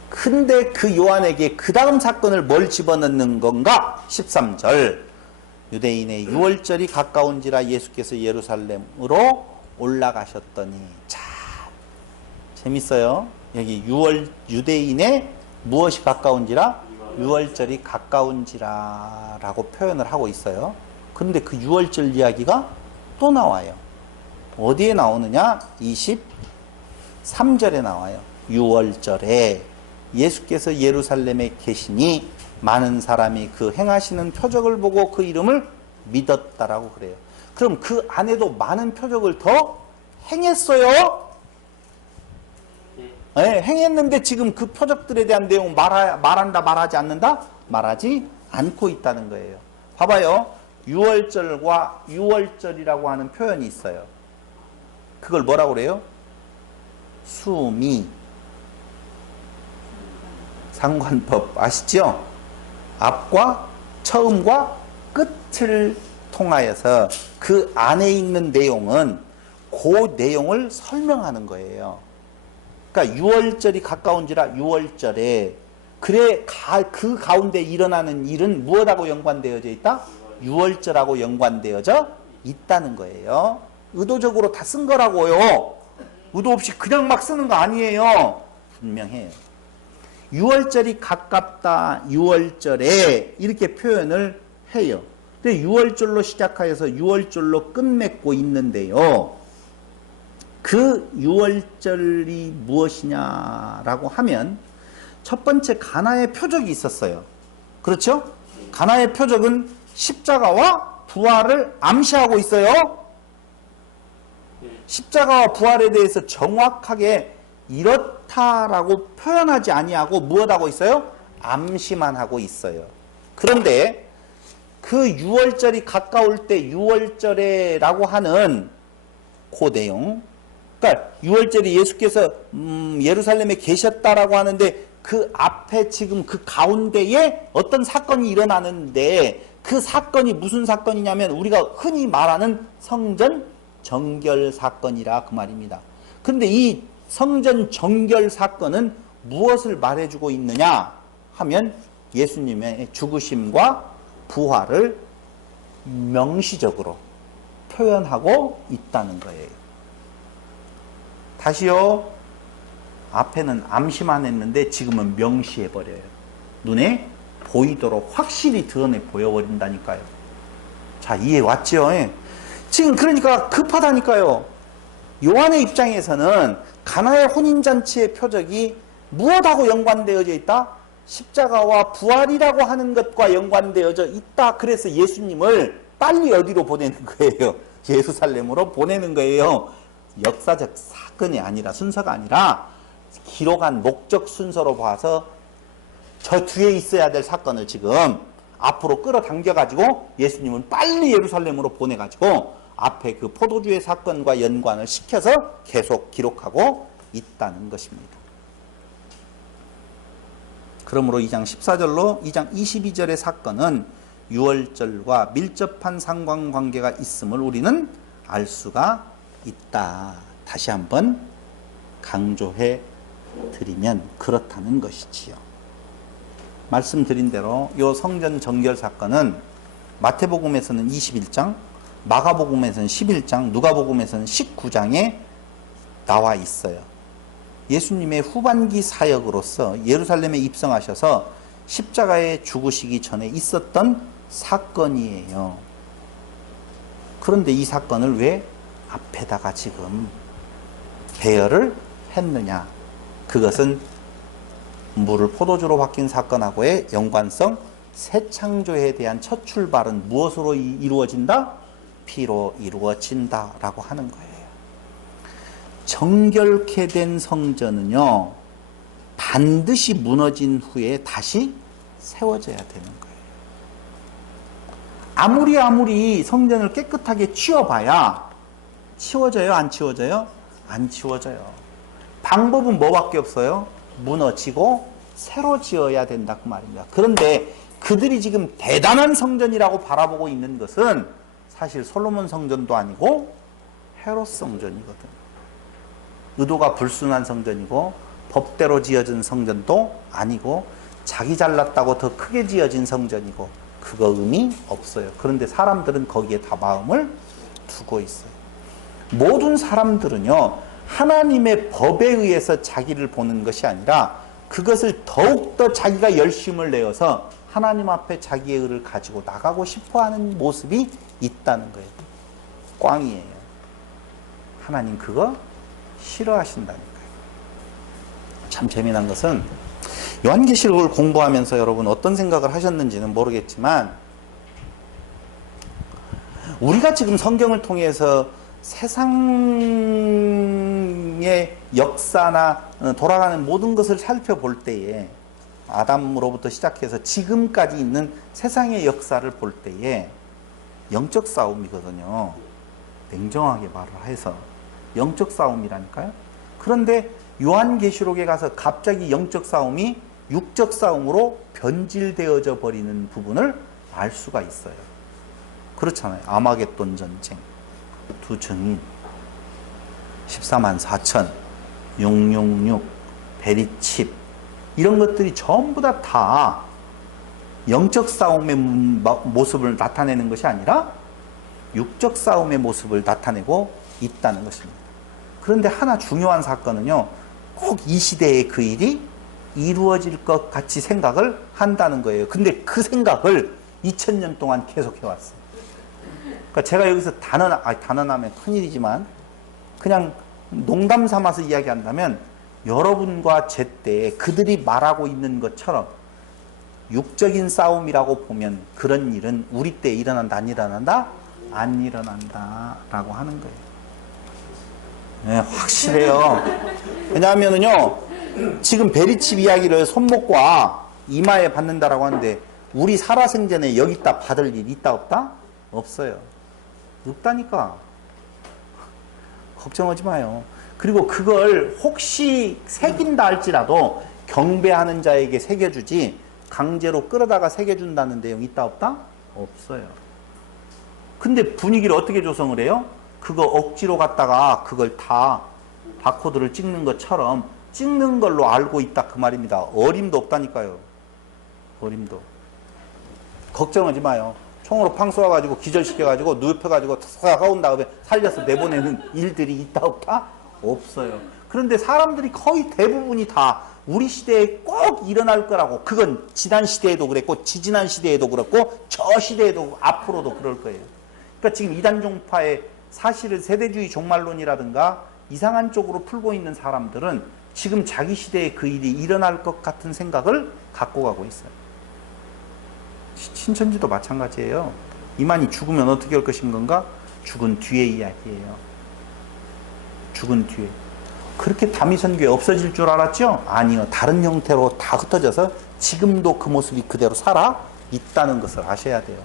근데 그 요한에게 그 다음 사건을 뭘 집어넣는 건가? 13절. 유대인의 유월절이 가까운지라 예수께서 예루살렘으로 올라가셨더니. 자, 재밌어요. 여기 유대인의 무엇이 가까운지라? 유월절이 가까운지라 라고 표현을 하고 있어요. 근데 그 유월절 이야기가 또 나와요. 어디에 나오느냐? 23절에 나와요. 유월절에 예수께서 예루살렘에 계시니 많은 사람이 그 행하시는 표적을 보고 그 이름을 믿었다라고 그래요. 그럼 그 안에도 많은 표적을 더 행했어요. 네, 행했는데 지금 그 표적들에 대한 내용 말한다, 말하지 않는다? 말하지 않고 있다는 거예요. 봐봐요. 유월절과 유월절이라고 하는 표현이 있어요. 그걸 뭐라고 그래요? 수미. 상관법 아시죠? 앞과 처음과 끝을 통하여서 그 안에 있는 내용은 그 내용을 설명하는 거예요. 그러니까 유월절이 가까운지라 유월절에, 그래 그 가운데 일어나는 일은 무엇하고 연관되어져 있다? 유월절하고 연관되어져 있다는 거예요. 의도적으로 다 쓴 거라고요. 의도 없이 그냥 막 쓰는 거 아니에요. 분명해요. 유월절이 가깝다, 유월절에 이렇게 표현을 해요. 근데 6월절로 시작하여서 6월절로 끝맺고 있는데요. 그 6월절이 무엇이냐라고 하면 첫 번째 가나의 표적이 있었어요. 그렇죠? 가나의 표적은 십자가와 부활을 암시하고 있어요. 십자가와 부활에 대해서 정확하게 이렇다라고 표현하지 아니하고 무엇하고 있어요? 암시만 하고 있어요. 그런데 그 6월절이 가까울 때 6월절에라고 하는 그 내용, 그러니까 6월절이 예수께서 예루살렘에 계셨다라고 하는데 그 앞에 지금 그 가운데에 어떤 사건이 일어나는데 그 사건이 무슨 사건이냐면 우리가 흔히 말하는 성전 정결 사건이라 그 말입니다. 그런데 이 성전 정결 사건은 무엇을 말해주고 있느냐 하면 예수님의 죽으심과 부활을 명시적으로 표현하고 있다는 거예요. 다시요. 앞에는 암시만 했는데 지금은 명시해버려요. 눈에 보이도록 확실히 드러내 보여버린다니까요. 자, 이해 왔죠? 지금 그러니까 급하다니까요. 요한의 입장에서는 가나의 혼인잔치의 표적이 무엇하고 연관되어져 있다? 십자가와 부활이라고 하는 것과 연관되어져 있다. 그래서 예수님을 빨리 어디로 보내는 거예요? 예루살렘으로 보내는 거예요. 역사적 사건이 아니라, 순서가 아니라 기록한 목적 순서로 봐서 저 뒤에 있어야 될 사건을 지금 앞으로 끌어당겨가지고 예수님은 빨리 예루살렘으로 보내가지고 앞에 그 포도주의 사건과 연관을 시켜서 계속 기록하고 있다는 것입니다. 그러므로 2장 14절로 2장 22절의 사건은 6월절과 밀접한 상관관계가 있음을 우리는 알 수가 있다. 다시 한번 강조해 드리면 그렇다는 것이지요. 말씀드린 대로 이 성전 정결 사건은 마태복음에서는 21장, 마가복음에서는 11장, 누가복음에서는 19장에 나와 있어요. 예수님의 후반기 사역으로서 예루살렘에 입성하셔서 십자가에 죽으시기 전에 있었던 사건이에요. 그런데 이 사건을 왜 앞에다가 지금 배열을 했느냐? 그것은 물을 포도주로 바뀐 사건하고의 연관성, 새 창조에 대한 첫 출발은 무엇으로 이루어진다? 피로 이루어진다 라고 하는 거예요. 정결케 된 성전은요, 반드시 무너진 후에 다시 세워져야 되는 거예요. 아무리 성전을 깨끗하게 치워봐야 치워져요? 안 치워져요? 안 치워져요. 방법은 뭐밖에 없어요? 무너지고 새로 지어야 된다 그 말입니다. 그런데 그들이 지금 대단한 성전이라고 바라보고 있는 것은 사실 솔로몬 성전도 아니고 헤롯 성전이거든. 의도가 불순한 성전이고 법대로 지어진 성전도 아니고 자기 잘났다고 더 크게 지어진 성전이고 그거 의미 없어요. 그런데 사람들은 거기에 다 마음을 두고 있어요. 모든 사람들은요, 하나님의 법에 의해서 자기를 보는 것이 아니라 그것을 더욱더 자기가 열심을 내어서 하나님 앞에 자기의 의를 가지고 나가고 싶어하는 모습이 있다는 거예요. 꽝이에요. 하나님 그거 싫어하신다니까요. 참 재미난 것은 요한계시록을 공부하면서 여러분 어떤 생각을 하셨는지는 모르겠지만 우리가 지금 성경을 통해서 세상의 역사나 돌아가는 모든 것을 살펴볼 때에 아담으로부터 시작해서 지금까지 있는 세상의 역사를 볼 때에 영적 싸움이거든요. 냉정하게 말을 해서 영적 싸움이라니까요. 그런데 요한계시록에 가서 갑자기 영적 싸움이 육적 싸움으로 변질되어져 버리는 부분을 알 수가 있어요. 그렇잖아요. 아마겟돈 전쟁, 두 증인, 14만 4천, 666, 베리칩 이런 것들이 전부 다 영적 싸움의 모습을 나타내는 것이 아니라 육적 싸움의 모습을 나타내고 있다는 것입니다. 그런데 하나 중요한 사건은요, 꼭 이 시대에 그 일이 이루어질 것 같이 생각을 한다는 거예요. 근데 그 생각을 2000년 동안 계속 해왔어요. 그러니까 제가 여기서 단언하면 큰일이지만 그냥 농담 삼아서 이야기한다면 여러분과 제 때에 그들이 말하고 있는 것처럼 육적인 싸움이라고 보면 그런 일은 우리 때 일어난다 안 일어난다? 안 일어난다 라고 하는 거예요. 네, 확실해요. 왜냐하면요 지금 베리칩 이야기를 손목과 이마에 받는다라고 하는데 우리 살아생전에 여기다 받을 일 있다 없다? 없어요. 없다니까. 걱정하지 마요. 그리고 그걸 혹시 새긴다 할지라도 경배하는 자에게 새겨주지 강제로 끌어다가 새겨준다는 내용 있다 없다? 없어요. 근데 분위기를 어떻게 조성을 해요? 그거 억지로 갖다가 그걸 다 바코드를 찍는 것처럼 찍는 걸로 알고 있다 그 말입니다. 어림도 없다니까요. 어림도. 걱정하지 마요. 총으로 팡 쏘아가지고 기절시켜가지고 눕혀가지고 사가온 다음에 살려서 내보내는 일들이 있다 없다? 없어요. 그런데 사람들이 거의 대부분이 다 우리 시대에 꼭 일어날 거라고, 그건 지난 시대에도 그랬고 지지난 시대에도 그렇고 저 시대에도 앞으로도 그럴 거예요. 그러니까 지금 이단 종파의 사실은 세대주의 종말론이라든가 이상한 쪽으로 풀고 있는 사람들은 지금 자기 시대에 그 일이 일어날 것 같은 생각을 갖고 가고 있어요. 신천지도 마찬가지예요. 이만희 죽으면 어떻게 할 것인 건가? 죽은 뒤의 이야기예요. 죽은 뒤에. 그렇게 다미선교회 없어질 줄 알았죠? 아니요. 다른 형태로 다 흩어져서 지금도 그 모습이 그대로 살아 있다는 것을 아셔야 돼요.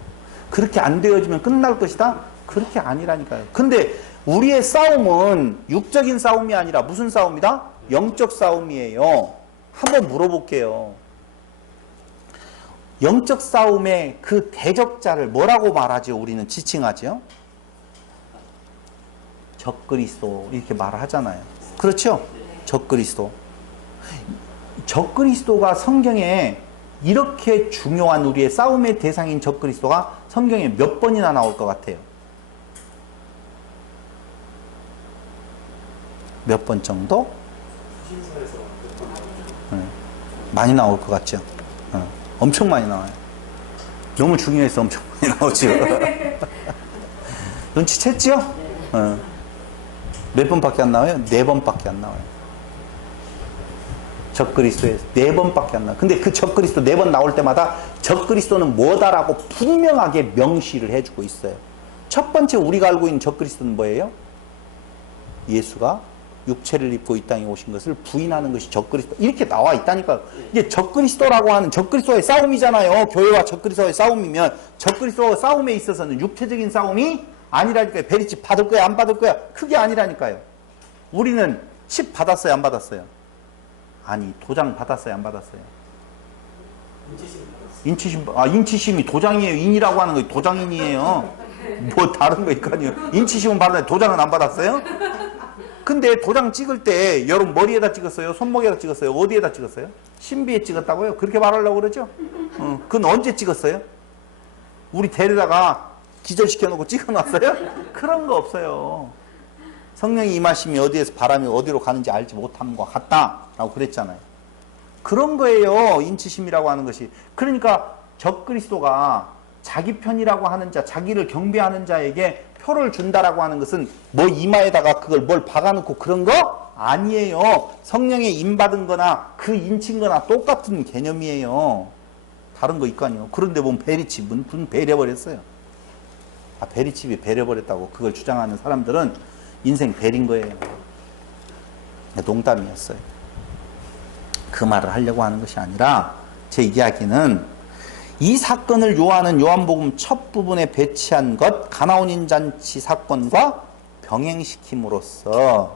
그렇게 안 되어지면 끝날 것이다? 그렇게 아니라니까요. 근데 우리의 싸움은 육적인 싸움이 아니라 무슨 싸움이다? 영적 싸움이에요. 한번 물어볼게요. 영적 싸움의 그 대적자를 뭐라고 말하죠? 우리는 지칭하죠? 적그리스도 이렇게 말하잖아요. 그렇죠? 적그리스도. 적그리스도가 성경에 이렇게 중요한 우리의 싸움의 대상인 적그리스도가 성경에 몇 번이나 나올 것 같아요? 몇 번 정도? 네. 많이 나올 것 같죠? 엄청 많이 나와요. 너무 중요해서 엄청 많이 나오죠. 눈치챘죠? 몇 번밖에 안 나와요? 4번밖에 안 나와요. 적그리스도에서 4번밖에 안 나와요. 근데 그 적그리스도 4번 나올 때마다 적그리스도는 뭐다라고 분명하게 명시를 해주고 있어요. 첫 번째 우리가 알고 있는 적그리스도는 뭐예요? 예수가 육체를 입고 이 땅에 오신 것을 부인하는 것이 적그리스도. 이렇게 나와 있다니까요. 이게 적그리스도라고 하는 적그리스도의 싸움이잖아요. 교회와 적그리스도의 싸움이면 적그리스도와 싸움에 있어서는 육체적인 싸움이 아니라니까요. 베리칩 받을 거야 안 받을 거야 그게 아니라니까요. 우리는 칩 받았어요 안 받았어요? 아니 도장 받았어요 안 받았어요? 인치심이 도장이에요. 인이라고 하는 거 도장인이에요. 뭐 다른 거 있거든요. 인치심은 받았는데 도장은 안 받았어요? 근데 도장 찍을 때 여러분 머리에다 찍었어요? 손목에다 찍었어요? 어디에다 찍었어요? 신비에 찍었다고요? 그렇게 말하려고 그러죠? 그건 언제 찍었어요? 우리 데려다가 기절시켜 놓고 찍어놨어요? 그런 거 없어요. 성령이 임하심이 어디에서 바람이 어디로 가는지 알지 못함과 같다라고 그랬잖아요. 그런 거예요. 인치심이라고 하는 것이. 그러니까 적그리스도가 자기 편이라고 하는 자, 자기를 경배하는 자에게 표를 준다라고 하는 것은 뭐 이마에다가 그걸 뭘 박아놓고 그런 거 아니에요. 성령에 임받은 거나 그 인친 거나 똑같은 개념이에요. 다른 거 있거 아니에요. 그런데 보면 베리칩은 배려버렸어요. 베리칩이 배려버렸다고 그걸 주장하는 사람들은 인생 배린 거예요. 농담이었어요. 그 말을 하려고 하는 것이 아니라 제 이야기는 이 사건을 요하는 요한복음 첫 부분에 배치한 것 가나온인 잔치 사건과 병행시킴으로써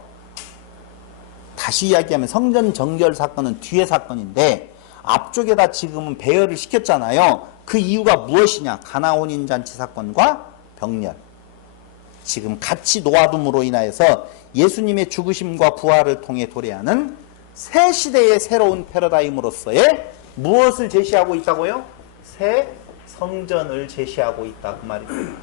다시 이야기하면 성전 정결 사건은 뒤의 사건인데 앞쪽에다 지금은 배열을 시켰잖아요. 그 이유가 무엇이냐? 가나온인 잔치 사건과 병렬. 지금 같이 놓아둠으로 인하여서 예수님의 죽으심과 부활을 통해 도래하는 새 시대의 새로운 패러다임으로서의 무엇을 제시하고 있다고요? 새 성전을 제시하고 있다 그 말입니다.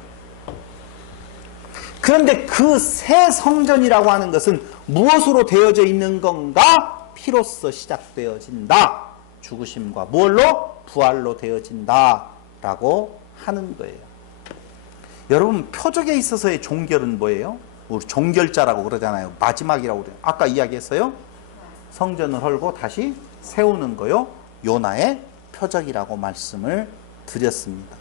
그런데 그 새 성전이라고 하는 것은 무엇으로 되어져 있는 건가? 피로써 시작되어진다. 죽으심과 무엇로? 부활로 되어진다 라고 하는 거예요. 여러분, 표적에 있어서의 종결은 뭐예요? 우리 종결자라고 그러잖아요. 마지막이라고 그래요. 아까 이야기했어요. 성전을 헐고 다시 세우는 거요. 요나의 표적이라고 말씀을 드렸습니다.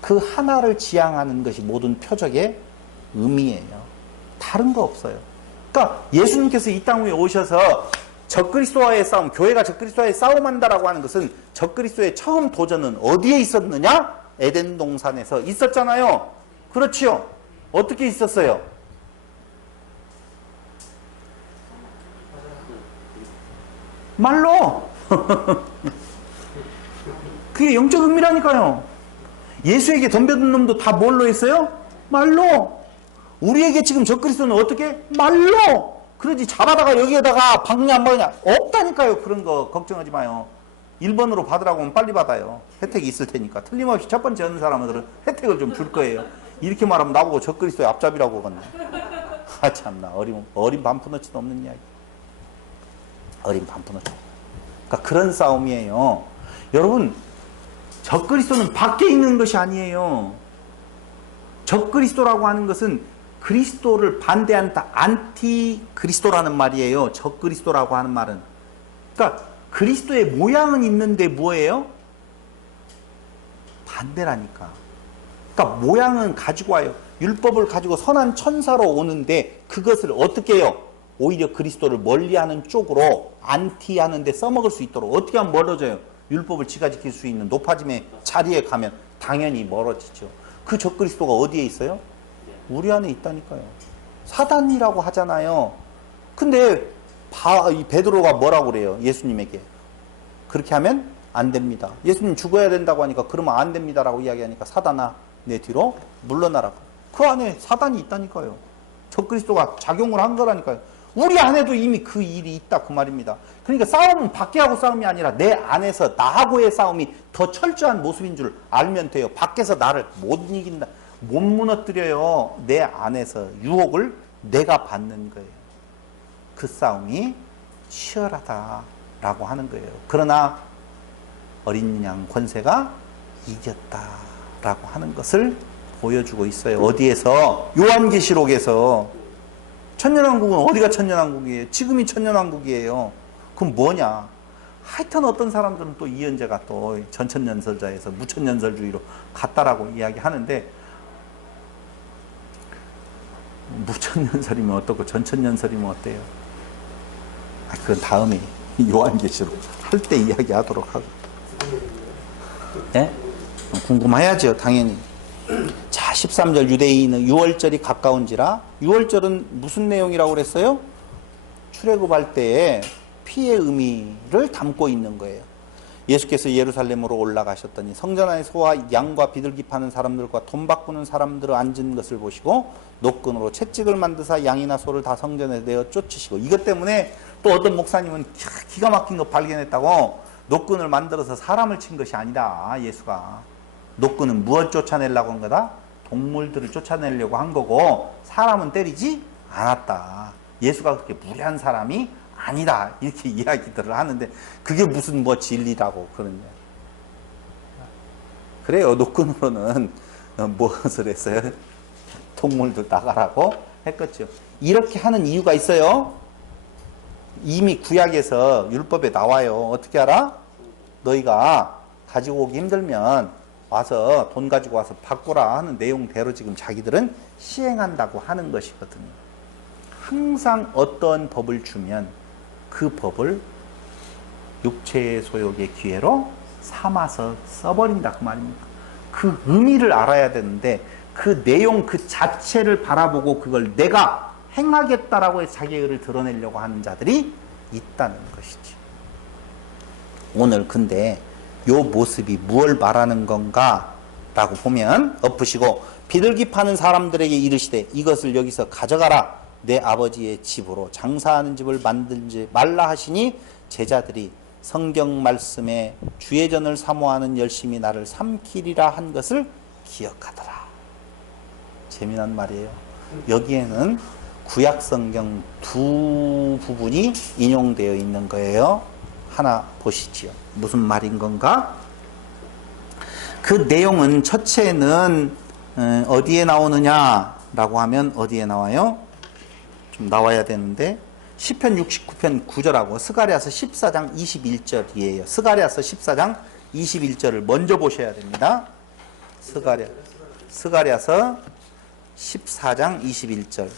그 하나를 지향하는 것이 모든 표적의 의미예요. 다른 거 없어요. 그러니까 예수님께서 이 땅 위에 오셔서 적그리스도와의 싸움, 교회가 적그리스도와의 싸움한다라고 하는 것은 적그리스도의 처음 도전은 어디에 있었느냐? 에덴 동산에서 있었잖아요. 그렇지요? 어떻게 있었어요? 말로. 그게 영적 의미라니까요. 예수에게 덤벼든 놈도 다 뭘로 했어요? 말로. 우리에게 지금 적그리스도는 어떻게? 말로. 그러지 잡아다가 여기에다가 박냐 안 박냐 없다니까요. 그런 거 걱정하지 마요. 1번으로 받으라고 하면 빨리 받아요. 혜택이 있을 테니까. 틀림없이 첫 번째 하는 사람들은 혜택을 좀 줄 거예요. 이렇게 말하면 나보고 적그리스도의 앞잡이라고 하겠네. 아 참나 어린 반푼어치도 없는 이야기. 어린 반푼어치. 그러니까 그런 싸움이에요. 여러분, 적그리스도는 밖에 있는 것이 아니에요. 적그리스도라고 하는 것은 그리스도를 반대한다. 안티 그리스도라는 말이에요. 적그리스도라고 하는 말은. 그러니까 그리스도의 모양은 있는데 뭐예요? 반대라니까. 그러니까 모양은 가지고 와요. 율법을 가지고 선한 천사로 오는데 그것을 어떻게 해요? 오히려 그리스도를 멀리하는 쪽으로 안티하는 데 써먹을 수 있도록 어떻게 하면 멀어져요? 율법을 지가 지킬 수 있는 높아짐의 자리에 가면 당연히 멀어지죠. 그 적그리스도가 어디에 있어요? 우리 안에 있다니까요. 사단이라고 하잖아요. 근데 이 베드로가 뭐라고 그래요? 예수님에게. 그렇게 하면 안 됩니다. 예수님 죽어야 된다고 하니까 그러면 안 됩니다라고 이야기하니까 사단아 내 뒤로 물러나라고. 그 안에 사단이 있다니까요. 적그리스도가 작용을 한 거라니까요. 우리 안에도 이미 그 일이 있다 그 말입니다. 그러니까 싸움은 밖에 하고 싸움이 아니라 내 안에서 나하고의 싸움이 더 철저한 모습인 줄 알면 돼요. 밖에서 나를 못 이긴다. 못 무너뜨려요. 내 안에서 유혹을 내가 받는 거예요. 그 싸움이 치열하다라고 하는 거예요. 그러나 어린 양 권세가 이겼다라고 하는 것을 보여주고 있어요. 어디에서? 요한계시록에서. 천년왕국은 어디가 천년왕국이에요? 지금이 천년왕국이에요. 그럼 뭐냐? 하여튼 어떤 사람들은 또 이현재가 또 전천년설자에서 무천년설주의로 갔다라고 이야기하는데 무천년설이면 어떻고 전천년설이면 어때요? 그건 다음에 요한계시록 할 때 이야기하도록 하고. 네? 궁금해야죠, 당연히. 자, 13절 유대인은 유월절이 가까운지라. 유월절은 무슨 내용이라고 그랬어요? 출애굽할 때에 피의 의미를 담고 있는 거예요. 예수께서 예루살렘으로 올라가셨더니 성전 안에 소와 양과 비둘기 파는 사람들과 돈 바꾸는 사람들을 앉은 것을 보시고 노끈으로 채찍을 만드사 양이나 소를 다 성전에 내어 쫓으시고. 이것 때문에 또 어떤 목사님은 기가 막힌 거 발견했다고. 노끈을 만들어서 사람을 친 것이 아니다. 예수가 노끈은 무엇 쫓아내려고 한 거다? 동물들을 쫓아내려고 한 거고 사람은 때리지 않았다. 예수가 그렇게 무례한 사람이 아니다. 이렇게 이야기들을 하는데 그게 무슨 뭐 진리라고 그러냐. 그래요. 노끈으로는 무엇을 했어요? 동물들 나가라고 했겠죠. 이렇게 하는 이유가 있어요. 이미 구약에서 율법에 나와요. 어떻게 알아? 너희가 가지고 오기 힘들면 와서 돈 가지고 와서 바꾸라 하는 내용대로 지금 자기들은 시행한다고 하는 것이거든요. 항상 어떤 법을 주면 그 법을 육체의 소욕의 기회로 삼아서 써버린다 그 말입니다. 그 의미를 알아야 되는데 그 내용 그 자체를 바라보고 그걸 내가 행하겠다라고 해서 자기의 의를 드러내려고 하는 자들이 있다는 것이지. 오늘 근데 요 모습이 무엇을 말하는 건가 라고 보면 엎으시고 비둘기 파는 사람들에게 이르시되 이것을 여기서 가져가라. 내 아버지의 집으로 장사하는 집을 만들지 말라 하시니 제자들이 성경 말씀에 주의 전을 사모하는 열심히 나를 삼키리라 한 것을 기억하더라. 재미난 말이에요. 여기에는 구약 성경 두 부분이 인용되어 있는 거예요. 하나 보시지요. 무슨 말인 건가? 그 내용은 첫째는 어디에 나오느냐라고 하면 어디에 나와요? 좀 나와야 되는데 시편 69편 9절하고 스가랴서 14장 21절이에요. 스가랴서 14장 21절을 먼저 보셔야 됩니다. 스가랴서 14장 21절.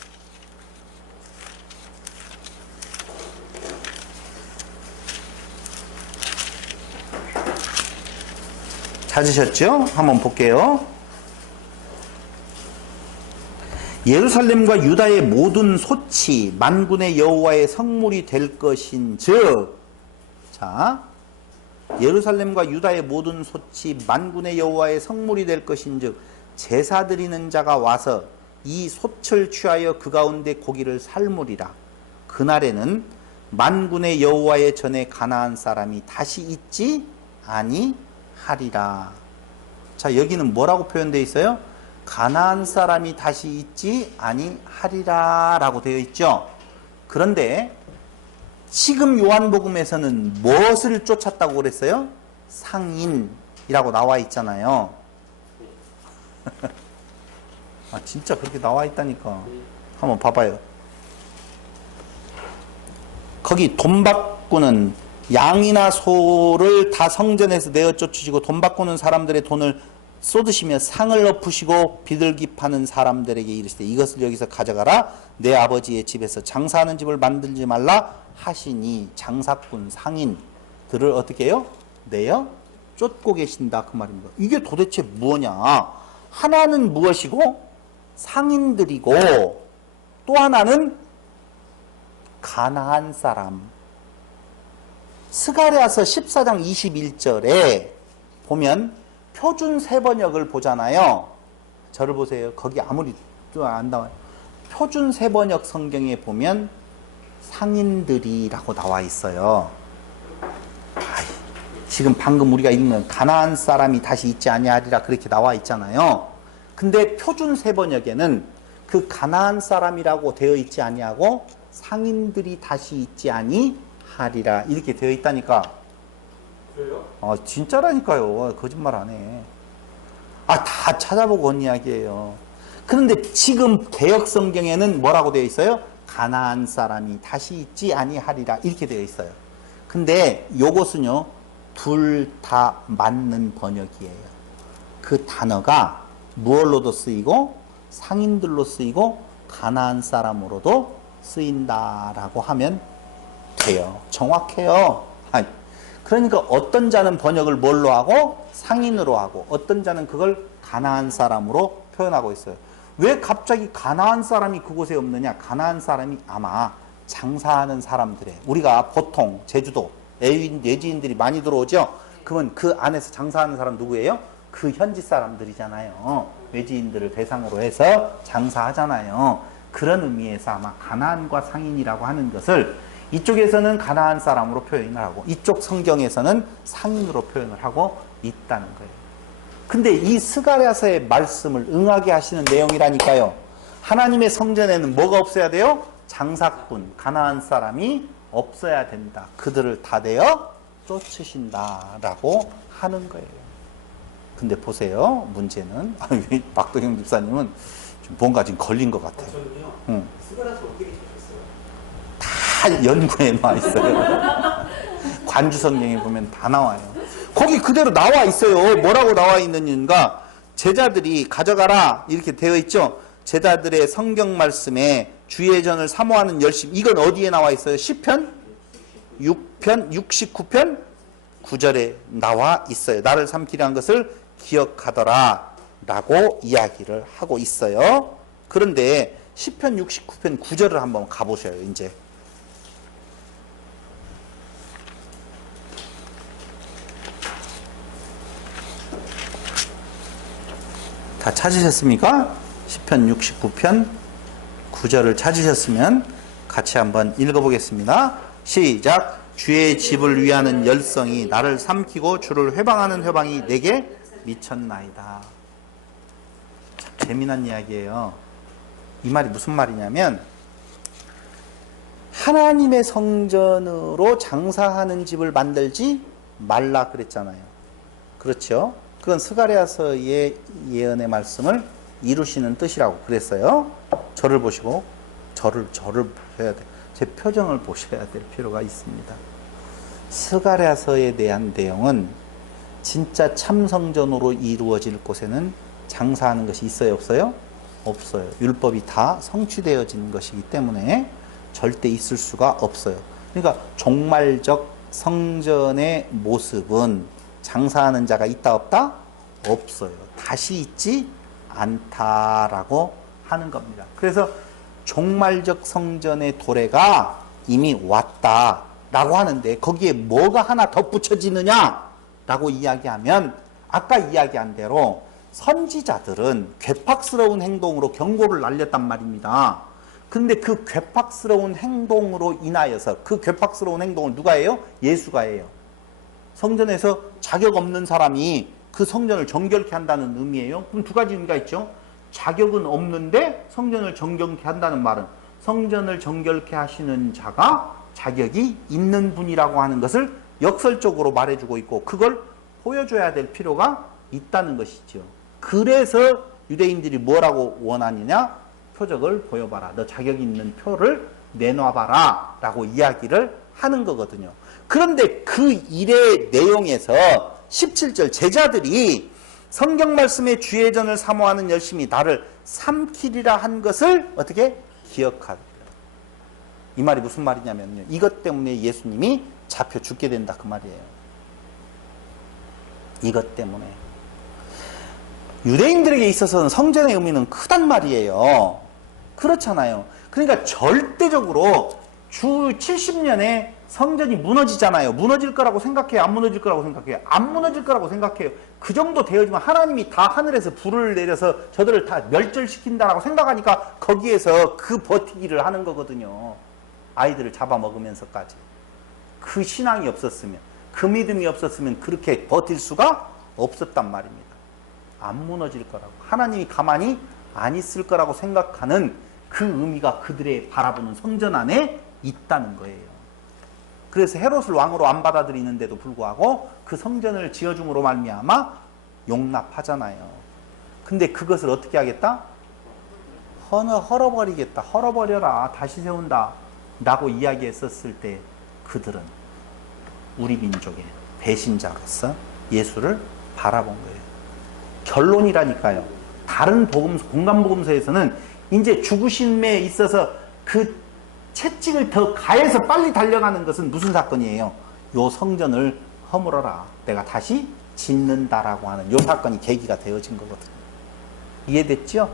찾으셨죠? 한번 볼게요. 예루살렘과 유다의 모든 소치 만군의 여호와의 성물이 될 것인즉, 자, 예루살렘과 유다의 모든 소치 만군의 여호와의 성물이 될 것인즉 제사 드리는 자가 와서 이 솥을 취하여 그 가운데 고기를 삶으리라. 그날에는 만군의 여호와의 전에 가나안 사람이 다시 있지 아니하리라. 자, 여기는 뭐라고 표현되어 있어요? 가나안 사람이 다시 있지 아니하리라 라고 되어 있죠. 그런데 지금 요한복음에서는 무엇을 쫓았다고 그랬어요? 상인이라고 나와 있잖아요. 아, 진짜 그렇게 나와 있다니까. 한번 봐봐요. 거기 돈 바꾸는 양이나 소를 다 성전에서 내어 쫓으시고 돈 바꾸는 사람들의 돈을 쏟으시며 상을 엎으시고 비둘기 파는 사람들에게 이르시되 이것을 여기서 가져가라. 내 아버지의 집에서 장사하는 집을 만들지 말라 하시니 장사꾼 상인들을 어떻게 해요? 내어 쫓고 계신다 그 말입니다. 이게 도대체 뭐냐? 하나는 무엇이고 상인들이고 또 하나는 가나안 사람. 스가랴서 14장 21절에 보면 표준 세번역을 보잖아요. 저를 보세요. 거기 아무리 또 안 나와요. 표준 세번역 성경에 보면 상인들이라고 나와 있어요. 지금 방금 우리가 읽는 가나안 사람이 다시 있지 아니하리라 그렇게 나와 있잖아요. 근데 표준 세번역에는 그 가나안 사람이라고 되어 있지 아니하고 상인들이 다시 있지 아니하리라 이렇게 되어 있다니까. 그래요? 진짜라니까요. 거짓말 안 해. 다 찾아보고 온 이야기예요. 그런데 지금 개역 성경에는 뭐라고 되어 있어요? 가나안 사람이 다시 있지 아니하리라 이렇게 되어 있어요. 근데 요것은요 둘 다 맞는 번역이에요. 그 단어가 무얼로도 쓰이고 상인들로 쓰이고 가나안 사람으로도 쓰인다라고 하면 돼요. 정확해요. 그러니까 어떤 자는 번역을 뭘로 하고 상인으로 하고 어떤 자는 그걸 가나안 사람으로 표현하고 있어요. 왜 갑자기 가나안 사람이 그곳에 없느냐? 가나안 사람이 아마 장사하는 사람들의, 우리가 보통 제주도 외지인들이 많이 들어오죠. 그러면 그 안에서 장사하는 사람 누구예요? 그 현지 사람들이잖아요. 외지인들을 대상으로 해서 장사하잖아요. 그런 의미에서 아마 가나안과 상인이라고 하는 것을 이쪽에서는 가나안 사람으로 표현을 하고 이쪽 성경에서는 상인으로 표현을 하고 있다는 거예요. 근데 이 스가랴서의 말씀을 응하게 하시는 내용이라니까요. 하나님의 성전에는 뭐가 없어야 돼요? 장사꾼, 가나안 사람이 없어야 된다. 그들을 다 내어 쫓으신다라고 하는 거예요. 근데 보세요. 문제는 박도경 집사님은 좀 뭔가 지금 걸린 것 같아요. 저는요. 스가랴서 어떻게 다 연구에 나와 있어요. 관주 성경에 보면 다 나와요. 거기 그대로 나와 있어요. 뭐라고 나와 있느냐가 제자들이 가져가라 이렇게 되어 있죠. 제자들의 성경 말씀에 주의 전을 사모하는 열심, 이건 어디에 나와 있어요? 시편 6편 69편 9절에 나와 있어요. 나를 삼키려 한 것을 기억하더라 라고 이야기를 하고 있어요. 그런데 시편 69편 9절을 한번 가보셔요. 이제 다 찾으셨습니까? 시편 69편 9절을 찾으셨으면 같이 한번 읽어보겠습니다. 시작. 주의 집을 위하는 열성이 나를 삼키고 주를 회방하는 회방이 내게 미쳤나이다. 참 재미난 이야기예요. 이 말이 무슨 말이냐면 하나님의 성전으로 장사하는 집을 만들지 말라 그랬잖아요. 그렇죠? 그건 스가랴서의 예언의 말씀을 이루시는 뜻이라고 그랬어요. 저를 보시고 저를 보셔야 돼. 제 표정을 보셔야 될 필요가 있습니다. 스가랴서에 대한 내용은 진짜 참성전으로 이루어질 곳에는 장사하는 것이 있어요, 없어요? 없어요. 율법이 다 성취되어진 것이기 때문에 절대 있을 수가 없어요. 그러니까 종말적 성전의 모습은 장사하는 자가 있다 없다? 없어요. 다시 있지 않다라고 하는 겁니다. 그래서 종말적 성전의 도래가 이미 왔다라고 하는데 거기에 뭐가 하나 덧붙여지느냐라고 이야기하면 아까 이야기한 대로 선지자들은 괴팍스러운 행동으로 경고를 날렸단 말입니다. 근데 그 괴팍스러운 행동으로 인하여서 그 괴팍스러운 행동을 누가 해요? 예수가 해요. 성전에서 자격 없는 사람이 그 성전을 정결케 한다는 의미예요. 그럼 두 가지 의미가 있죠. 자격은 없는데 성전을 정결케 한다는 말은 성전을 정결케 하시는 자가 자격이 있는 분이라고 하는 것을 역설적으로 말해주고 있고 그걸 보여줘야 될 필요가 있다는 것이죠. 그래서 유대인들이 뭐라고 원하느냐? 표적을 보여봐라. 너 자격 있는 표를 내놔봐라 라고 이야기를 하는 거거든요. 그런데 그 일의 내용에서 17절 제자들이 성경 말씀의 주의전을 사모하는 열심히 나를 삼키리라 한 것을 어떻게 기억하리라. 이 말이 무슨 말이냐면요. 이것 때문에 예수님이 잡혀 죽게 된다 그 말이에요. 이것 때문에. 유대인들에게 있어서는 성전의 의미는 크단 말이에요. 그렇잖아요. 그러니까 절대적으로 주 70년에 성전이 무너지잖아요. 무너질 거라고 생각해요? 안 무너질 거라고 생각해요? 안 무너질 거라고 생각해요. 그 정도 되어지면 하나님이 다 하늘에서 불을 내려서 저들을 다 멸절시킨다라고 생각하니까 거기에서 그 버티기를 하는 거거든요. 아이들을 잡아먹으면서까지. 그 신앙이 없었으면, 그 믿음이 없었으면 그렇게 버틸 수가 없었단 말입니다. 안 무너질 거라고. 하나님이 가만히 안 있을 거라고 생각하는 그 의미가 그들의 바라보는 성전 안에 있다는 거예요. 그래서 헤롯을 왕으로 안 받아들이는데도 불구하고 그 성전을 지어줌으로 말미암아 용납하잖아요. 근데 그것을 어떻게 하겠다? 헐어버리겠다. 헐어버려라. 다시 세운다. 라고 이야기했었을 때 그들은 우리 민족의 배신자로서 예수를 바라본 거예요. 결론이라니까요. 다른 복음서, 공간복음서에서는 이제 죽으심에 있어서 그 채찍을 더 가해서 빨리 달려가는 것은 무슨 사건이에요? 요 성전을 허물어라. 내가 다시 짓는다라고 하는 요 사건이 계기가 되어진 거거든요. 이해됐죠?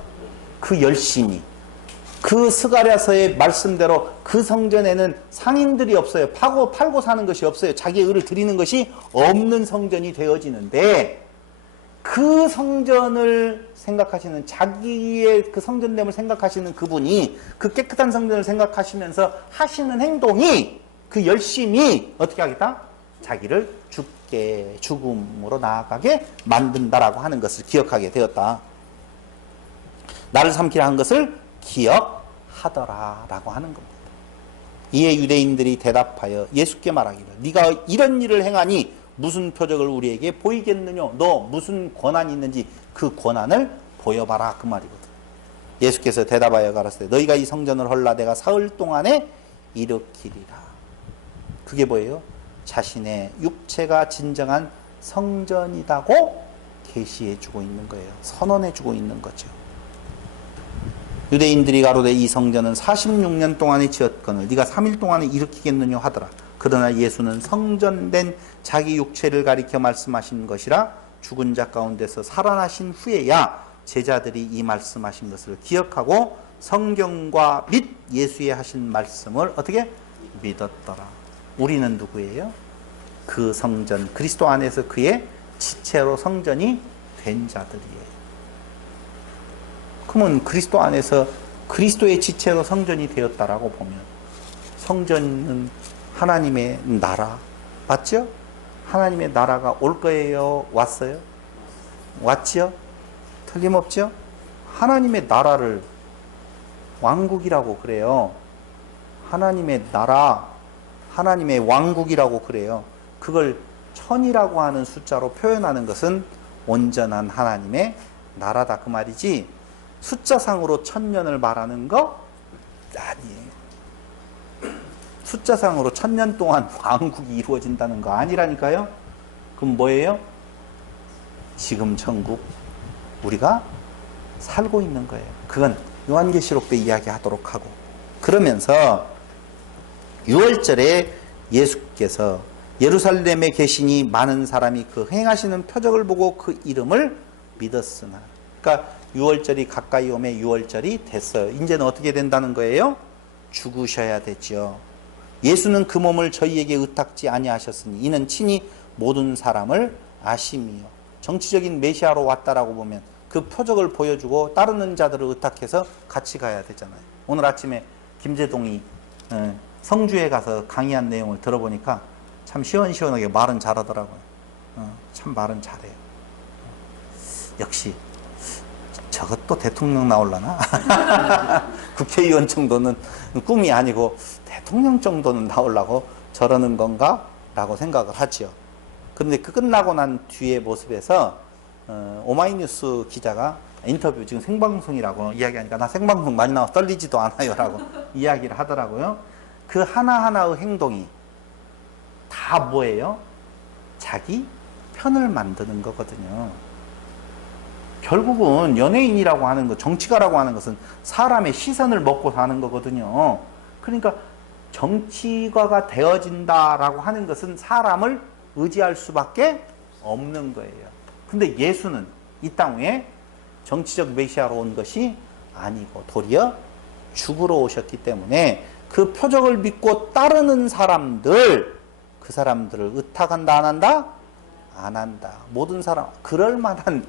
그 열심이. 그 스가랴서의 말씀대로 그 성전에는 상인들이 없어요. 팔고 사는 것이 없어요. 자기의 의를 드리는 것이 없는 성전이 되어지는데 그 성전을 생각하시는 자기의 그 성전됨을 생각하시는 그분이 그 깨끗한 성전을 생각하시면서 하시는 행동이 그 열심히 어떻게 하겠다? 자기를 죽음으로 나아가게 만든다라고 하는 것을 기억하게 되었다. 나를 삼키라 한 것을 기억하더라라고 하는 겁니다. 이에 유대인들이 대답하여 예수께 말하기를 네가 이런 일을 행하니 무슨 표적을 우리에게 보이겠느냐? 너 무슨 권한이 있는지 그 권한을 보여봐라 그 말이거든. 예수께서 대답하여 가라사대 너희가 이 성전을 헐라 내가 사흘 동안에 일으키리라. 그게 뭐예요? 자신의 육체가 진정한 성전이라고 계시해주고 있는 거예요. 선언해주고 있는 거죠. 유대인들이 가로되 이 성전은 46년 동안에 지었거늘 네가 3일 동안에 일으키겠느냐 하더라. 그러나 예수는 성전된 자기 육체를 가리켜 말씀하신 것이라 죽은 자 가운데서 살아나신 후에야 제자들이 이 말씀하신 것을 기억하고 성경과 및 예수의 하신 말씀을 어떻게 믿었더라. 우리는 누구예요? 그 성전 그리스도 안에서 그의 지체로 성전이 된 자들이에요. 그러면 그리스도 안에서 그리스도의 지체로 성전이 되었다라고 보면 성전은 하나님의 나라 맞죠? 하나님의 나라가 올 거예요? 왔어요? 왔죠? 틀림없죠? 하나님의 나라를 왕국이라고 그래요. 하나님의 나라, 하나님의 왕국이라고 그래요. 그걸 천이라고 하는 숫자로 표현하는 것은 온전한 하나님의 나라다 그 말이지, 숫자상으로 1000년을 말하는 거 아니에요. 숫자상으로 1000년 동안 왕국이 이루어진다는 거 아니라니까요. 그럼 뭐예요? 지금 천국 우리가 살고 있는 거예요. 그건 요한계시록 때 이야기하도록 하고, 그러면서 6월절에 예수께서 예루살렘에 계시니 많은 사람이 그 행하시는 표적을 보고 그 이름을 믿었으나, 그러니까 6월절이 가까이 오면 6월절이 됐어요. 이제는 어떻게 된다는 거예요? 죽으셔야 되죠. 예수는 그 몸을 저희에게 의탁지 아니하셨으니 이는 친히 모든 사람을 아심이요. 정치적인 메시아로 왔다라고 보면 그 표적을 보여주고 따르는 자들을 의탁해서 같이 가야 되잖아요. 오늘 아침에 김재동이 성주에 가서 강의한 내용을 들어보니까 참 시원시원하게 말은 잘하더라고요. 참 말은 잘해요. 역시 저것도 대통령 나올라나? 국회의원 정도는 꿈이 아니고 대통령 정도는 나오려고 저러는 건가? 라고 생각을 하죠. 그런데 그 끝나고 난 뒤의 모습에서 오마이뉴스 기자가 인터뷰, 지금 생방송이라고 이야기하니까 나 생방송 많이 나와 떨리지도 않아요 라고 이야기를 하더라고요. 그 하나하나의 행동이 다 뭐예요? 자기 편을 만드는 거거든요. 결국은 연예인이라고 하는 것, 정치가라고 하는 것은 사람의 시선을 먹고 사는 거거든요. 그러니까 정치가가 되어진다라고 하는 것은 사람을 의지할 수밖에 없는 거예요. 근데 예수는 이 땅 위에 정치적 메시아로 온 것이 아니고 도리어 죽으러 오셨기 때문에 그 표적을 믿고 따르는 사람들, 그 사람들을 의탁한다 안 한다? 안 한다. 모든 사람 그럴 만한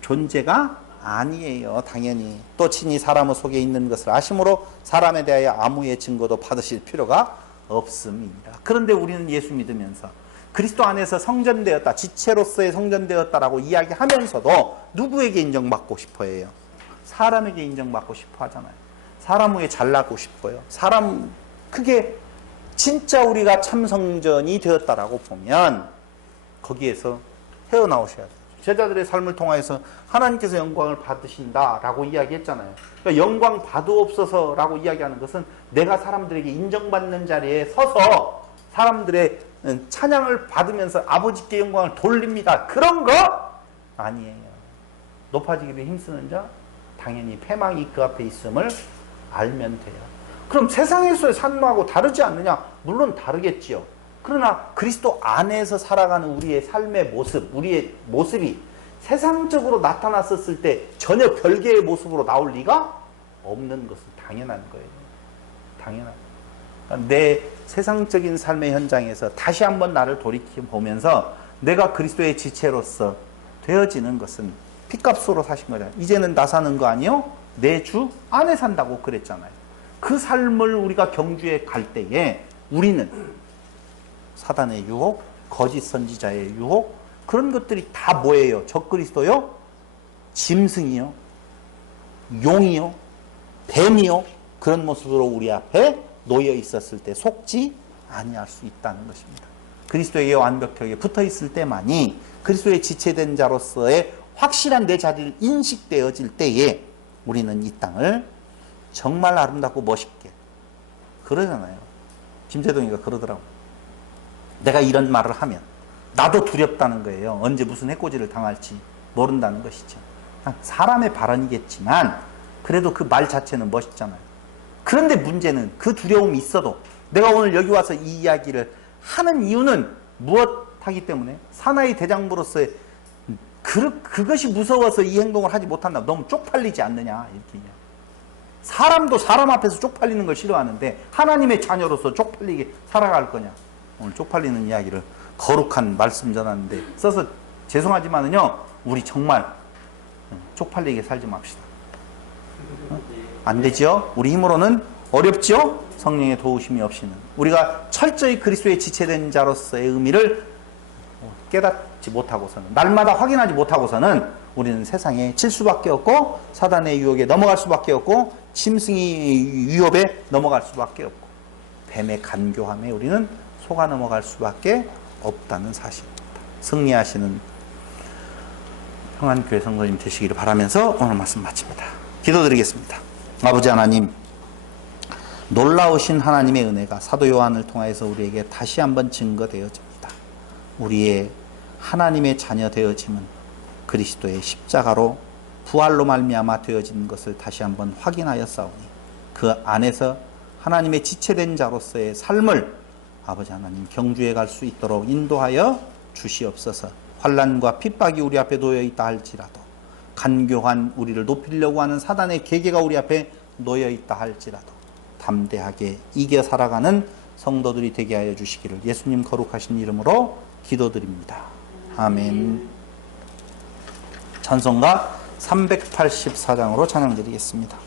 존재가 아니에요. 당연히. 또 친히 사람의 속에 있는 것을 아심으로 사람에 대하여 아무의 증거도 받으실 필요가 없습니다. 그런데 우리는 예수 믿으면서 그리스도 안에서 성전되었다, 지체로서의 성전되었다라고 이야기하면서도 누구에게 인정받고 싶어 해요? 사람에게 인정받고 싶어 하잖아요. 사람 위에 잘나고 싶어요. 사람, 그게 진짜 우리가 참 성전이 되었다라고 보면 거기에서 헤어나오셔야 돼요. 제자들의 삶을 통해서 하나님께서 영광을 받으신다라고 이야기했잖아요. 그러니까 영광 받으옵소서라고 이야기하는 것은 내가 사람들에게 인정받는 자리에 서서 사람들의 찬양을 받으면서 아버지께 영광을 돌립니다. 그런 거 아니에요. 높아지기를 힘쓰는 자 당연히 패망이 그 앞에 있음을 알면 돼요. 그럼 세상에서의 삶하고 다르지 않느냐? 물론 다르겠지요. 그러나 그리스도 안에서 살아가는 우리의 삶의 모습, 우리의 모습이 세상적으로 나타났었을 때 전혀 별개의 모습으로 나올 리가 없는 것은 당연한 거예요. 당연한 거예요. 그러니까 내 세상적인 삶의 현장에서 다시 한번 나를 돌이켜보면서 내가 그리스도의 지체로서 되어지는 것은 핏값으로 사신 거잖아요. 이제는 나 사는 거 아니요? 내 주 안에 산다고 그랬잖아요. 그 삶을 우리가 경주에 갈 때에 우리는 사단의 유혹, 거짓 선지자의 유혹, 그런 것들이 다 뭐예요? 적그리스도요? 짐승이요? 용이요? 뱀이요? 그런 모습으로 우리 앞에 놓여 있었을 때 속지 아니할 수 있다는 것입니다. 그리스도에게 완벽하게 붙어 있을 때만이 그리스도의 지체된 자로서의 확실한 내 자리를 인식되어질 때에 우리는 이 땅을 정말 아름답고 멋있게, 그러잖아요. 김재동이가 그러더라고. 내가 이런 말을 하면 나도 두렵다는 거예요. 언제 무슨 해코지를 당할지 모른다는 것이죠. 사람의 발언이겠지만 그래도 그 말 자체는 멋있잖아요. 그런데 문제는 그 두려움이 있어도 내가 오늘 여기 와서 이 이야기를 하는 이유는 무엇하기 때문에 사나이 대장부로서의 그것이 무서워서 이 행동을 하지 못한다. 너무 쪽팔리지 않느냐 이렇게. 사람도 사람 앞에서 쪽팔리는 걸 싫어하는데 하나님의 자녀로서 쪽팔리게 살아갈 거냐. 오늘 쪽팔리는 이야기를 거룩한 말씀 전하는데 써서 죄송하지만은요, 우리 정말 쪽팔리게 살지 맙시다. 안 되죠? 우리 힘으로는 어렵죠? 성령의 도우심이 없이는. 우리가 철저히 그리스도의 지체된 자로서의 의미를 깨닫지 못하고서는, 날마다 확인하지 못하고서는 우리는 세상에 칠 수밖에 없고 사단의 유혹에 넘어갈 수밖에 없고 짐승의 위협에 넘어갈 수밖에 없고 뱀의 간교함에 우리는 속아 넘어갈 수밖에 없다는 사실입니다. 승리하시는 평안교회 성도님 되시기를 바라면서 오늘 말씀 마칩니다. 기도드리겠습니다. 아버지 하나님, 놀라우신 하나님의 은혜가 사도 요한을 통하여서 우리에게 다시 한번 증거되어집니다. 우리의 하나님의 자녀 되어짐은 그리스도의 십자가로 부활로 말미암아 되어진 것을 다시 한번 확인하여 싸우니 그 안에서 하나님의 지체된 자로서의 삶을 아버지 하나님 경주해 갈 수 있도록 인도하여 주시옵소서. 환난과 핍박이 우리 앞에 놓여 있다 할지라도, 간교한 우리를 높이려고 하는 사단의 계계가 우리 앞에 놓여 있다 할지라도 담대하게 이겨 살아가는 성도들이 되게 하여 주시기를 예수님 거룩하신 이름으로 기도드립니다. 아멘. 찬송가 384장으로 찬양드리겠습니다.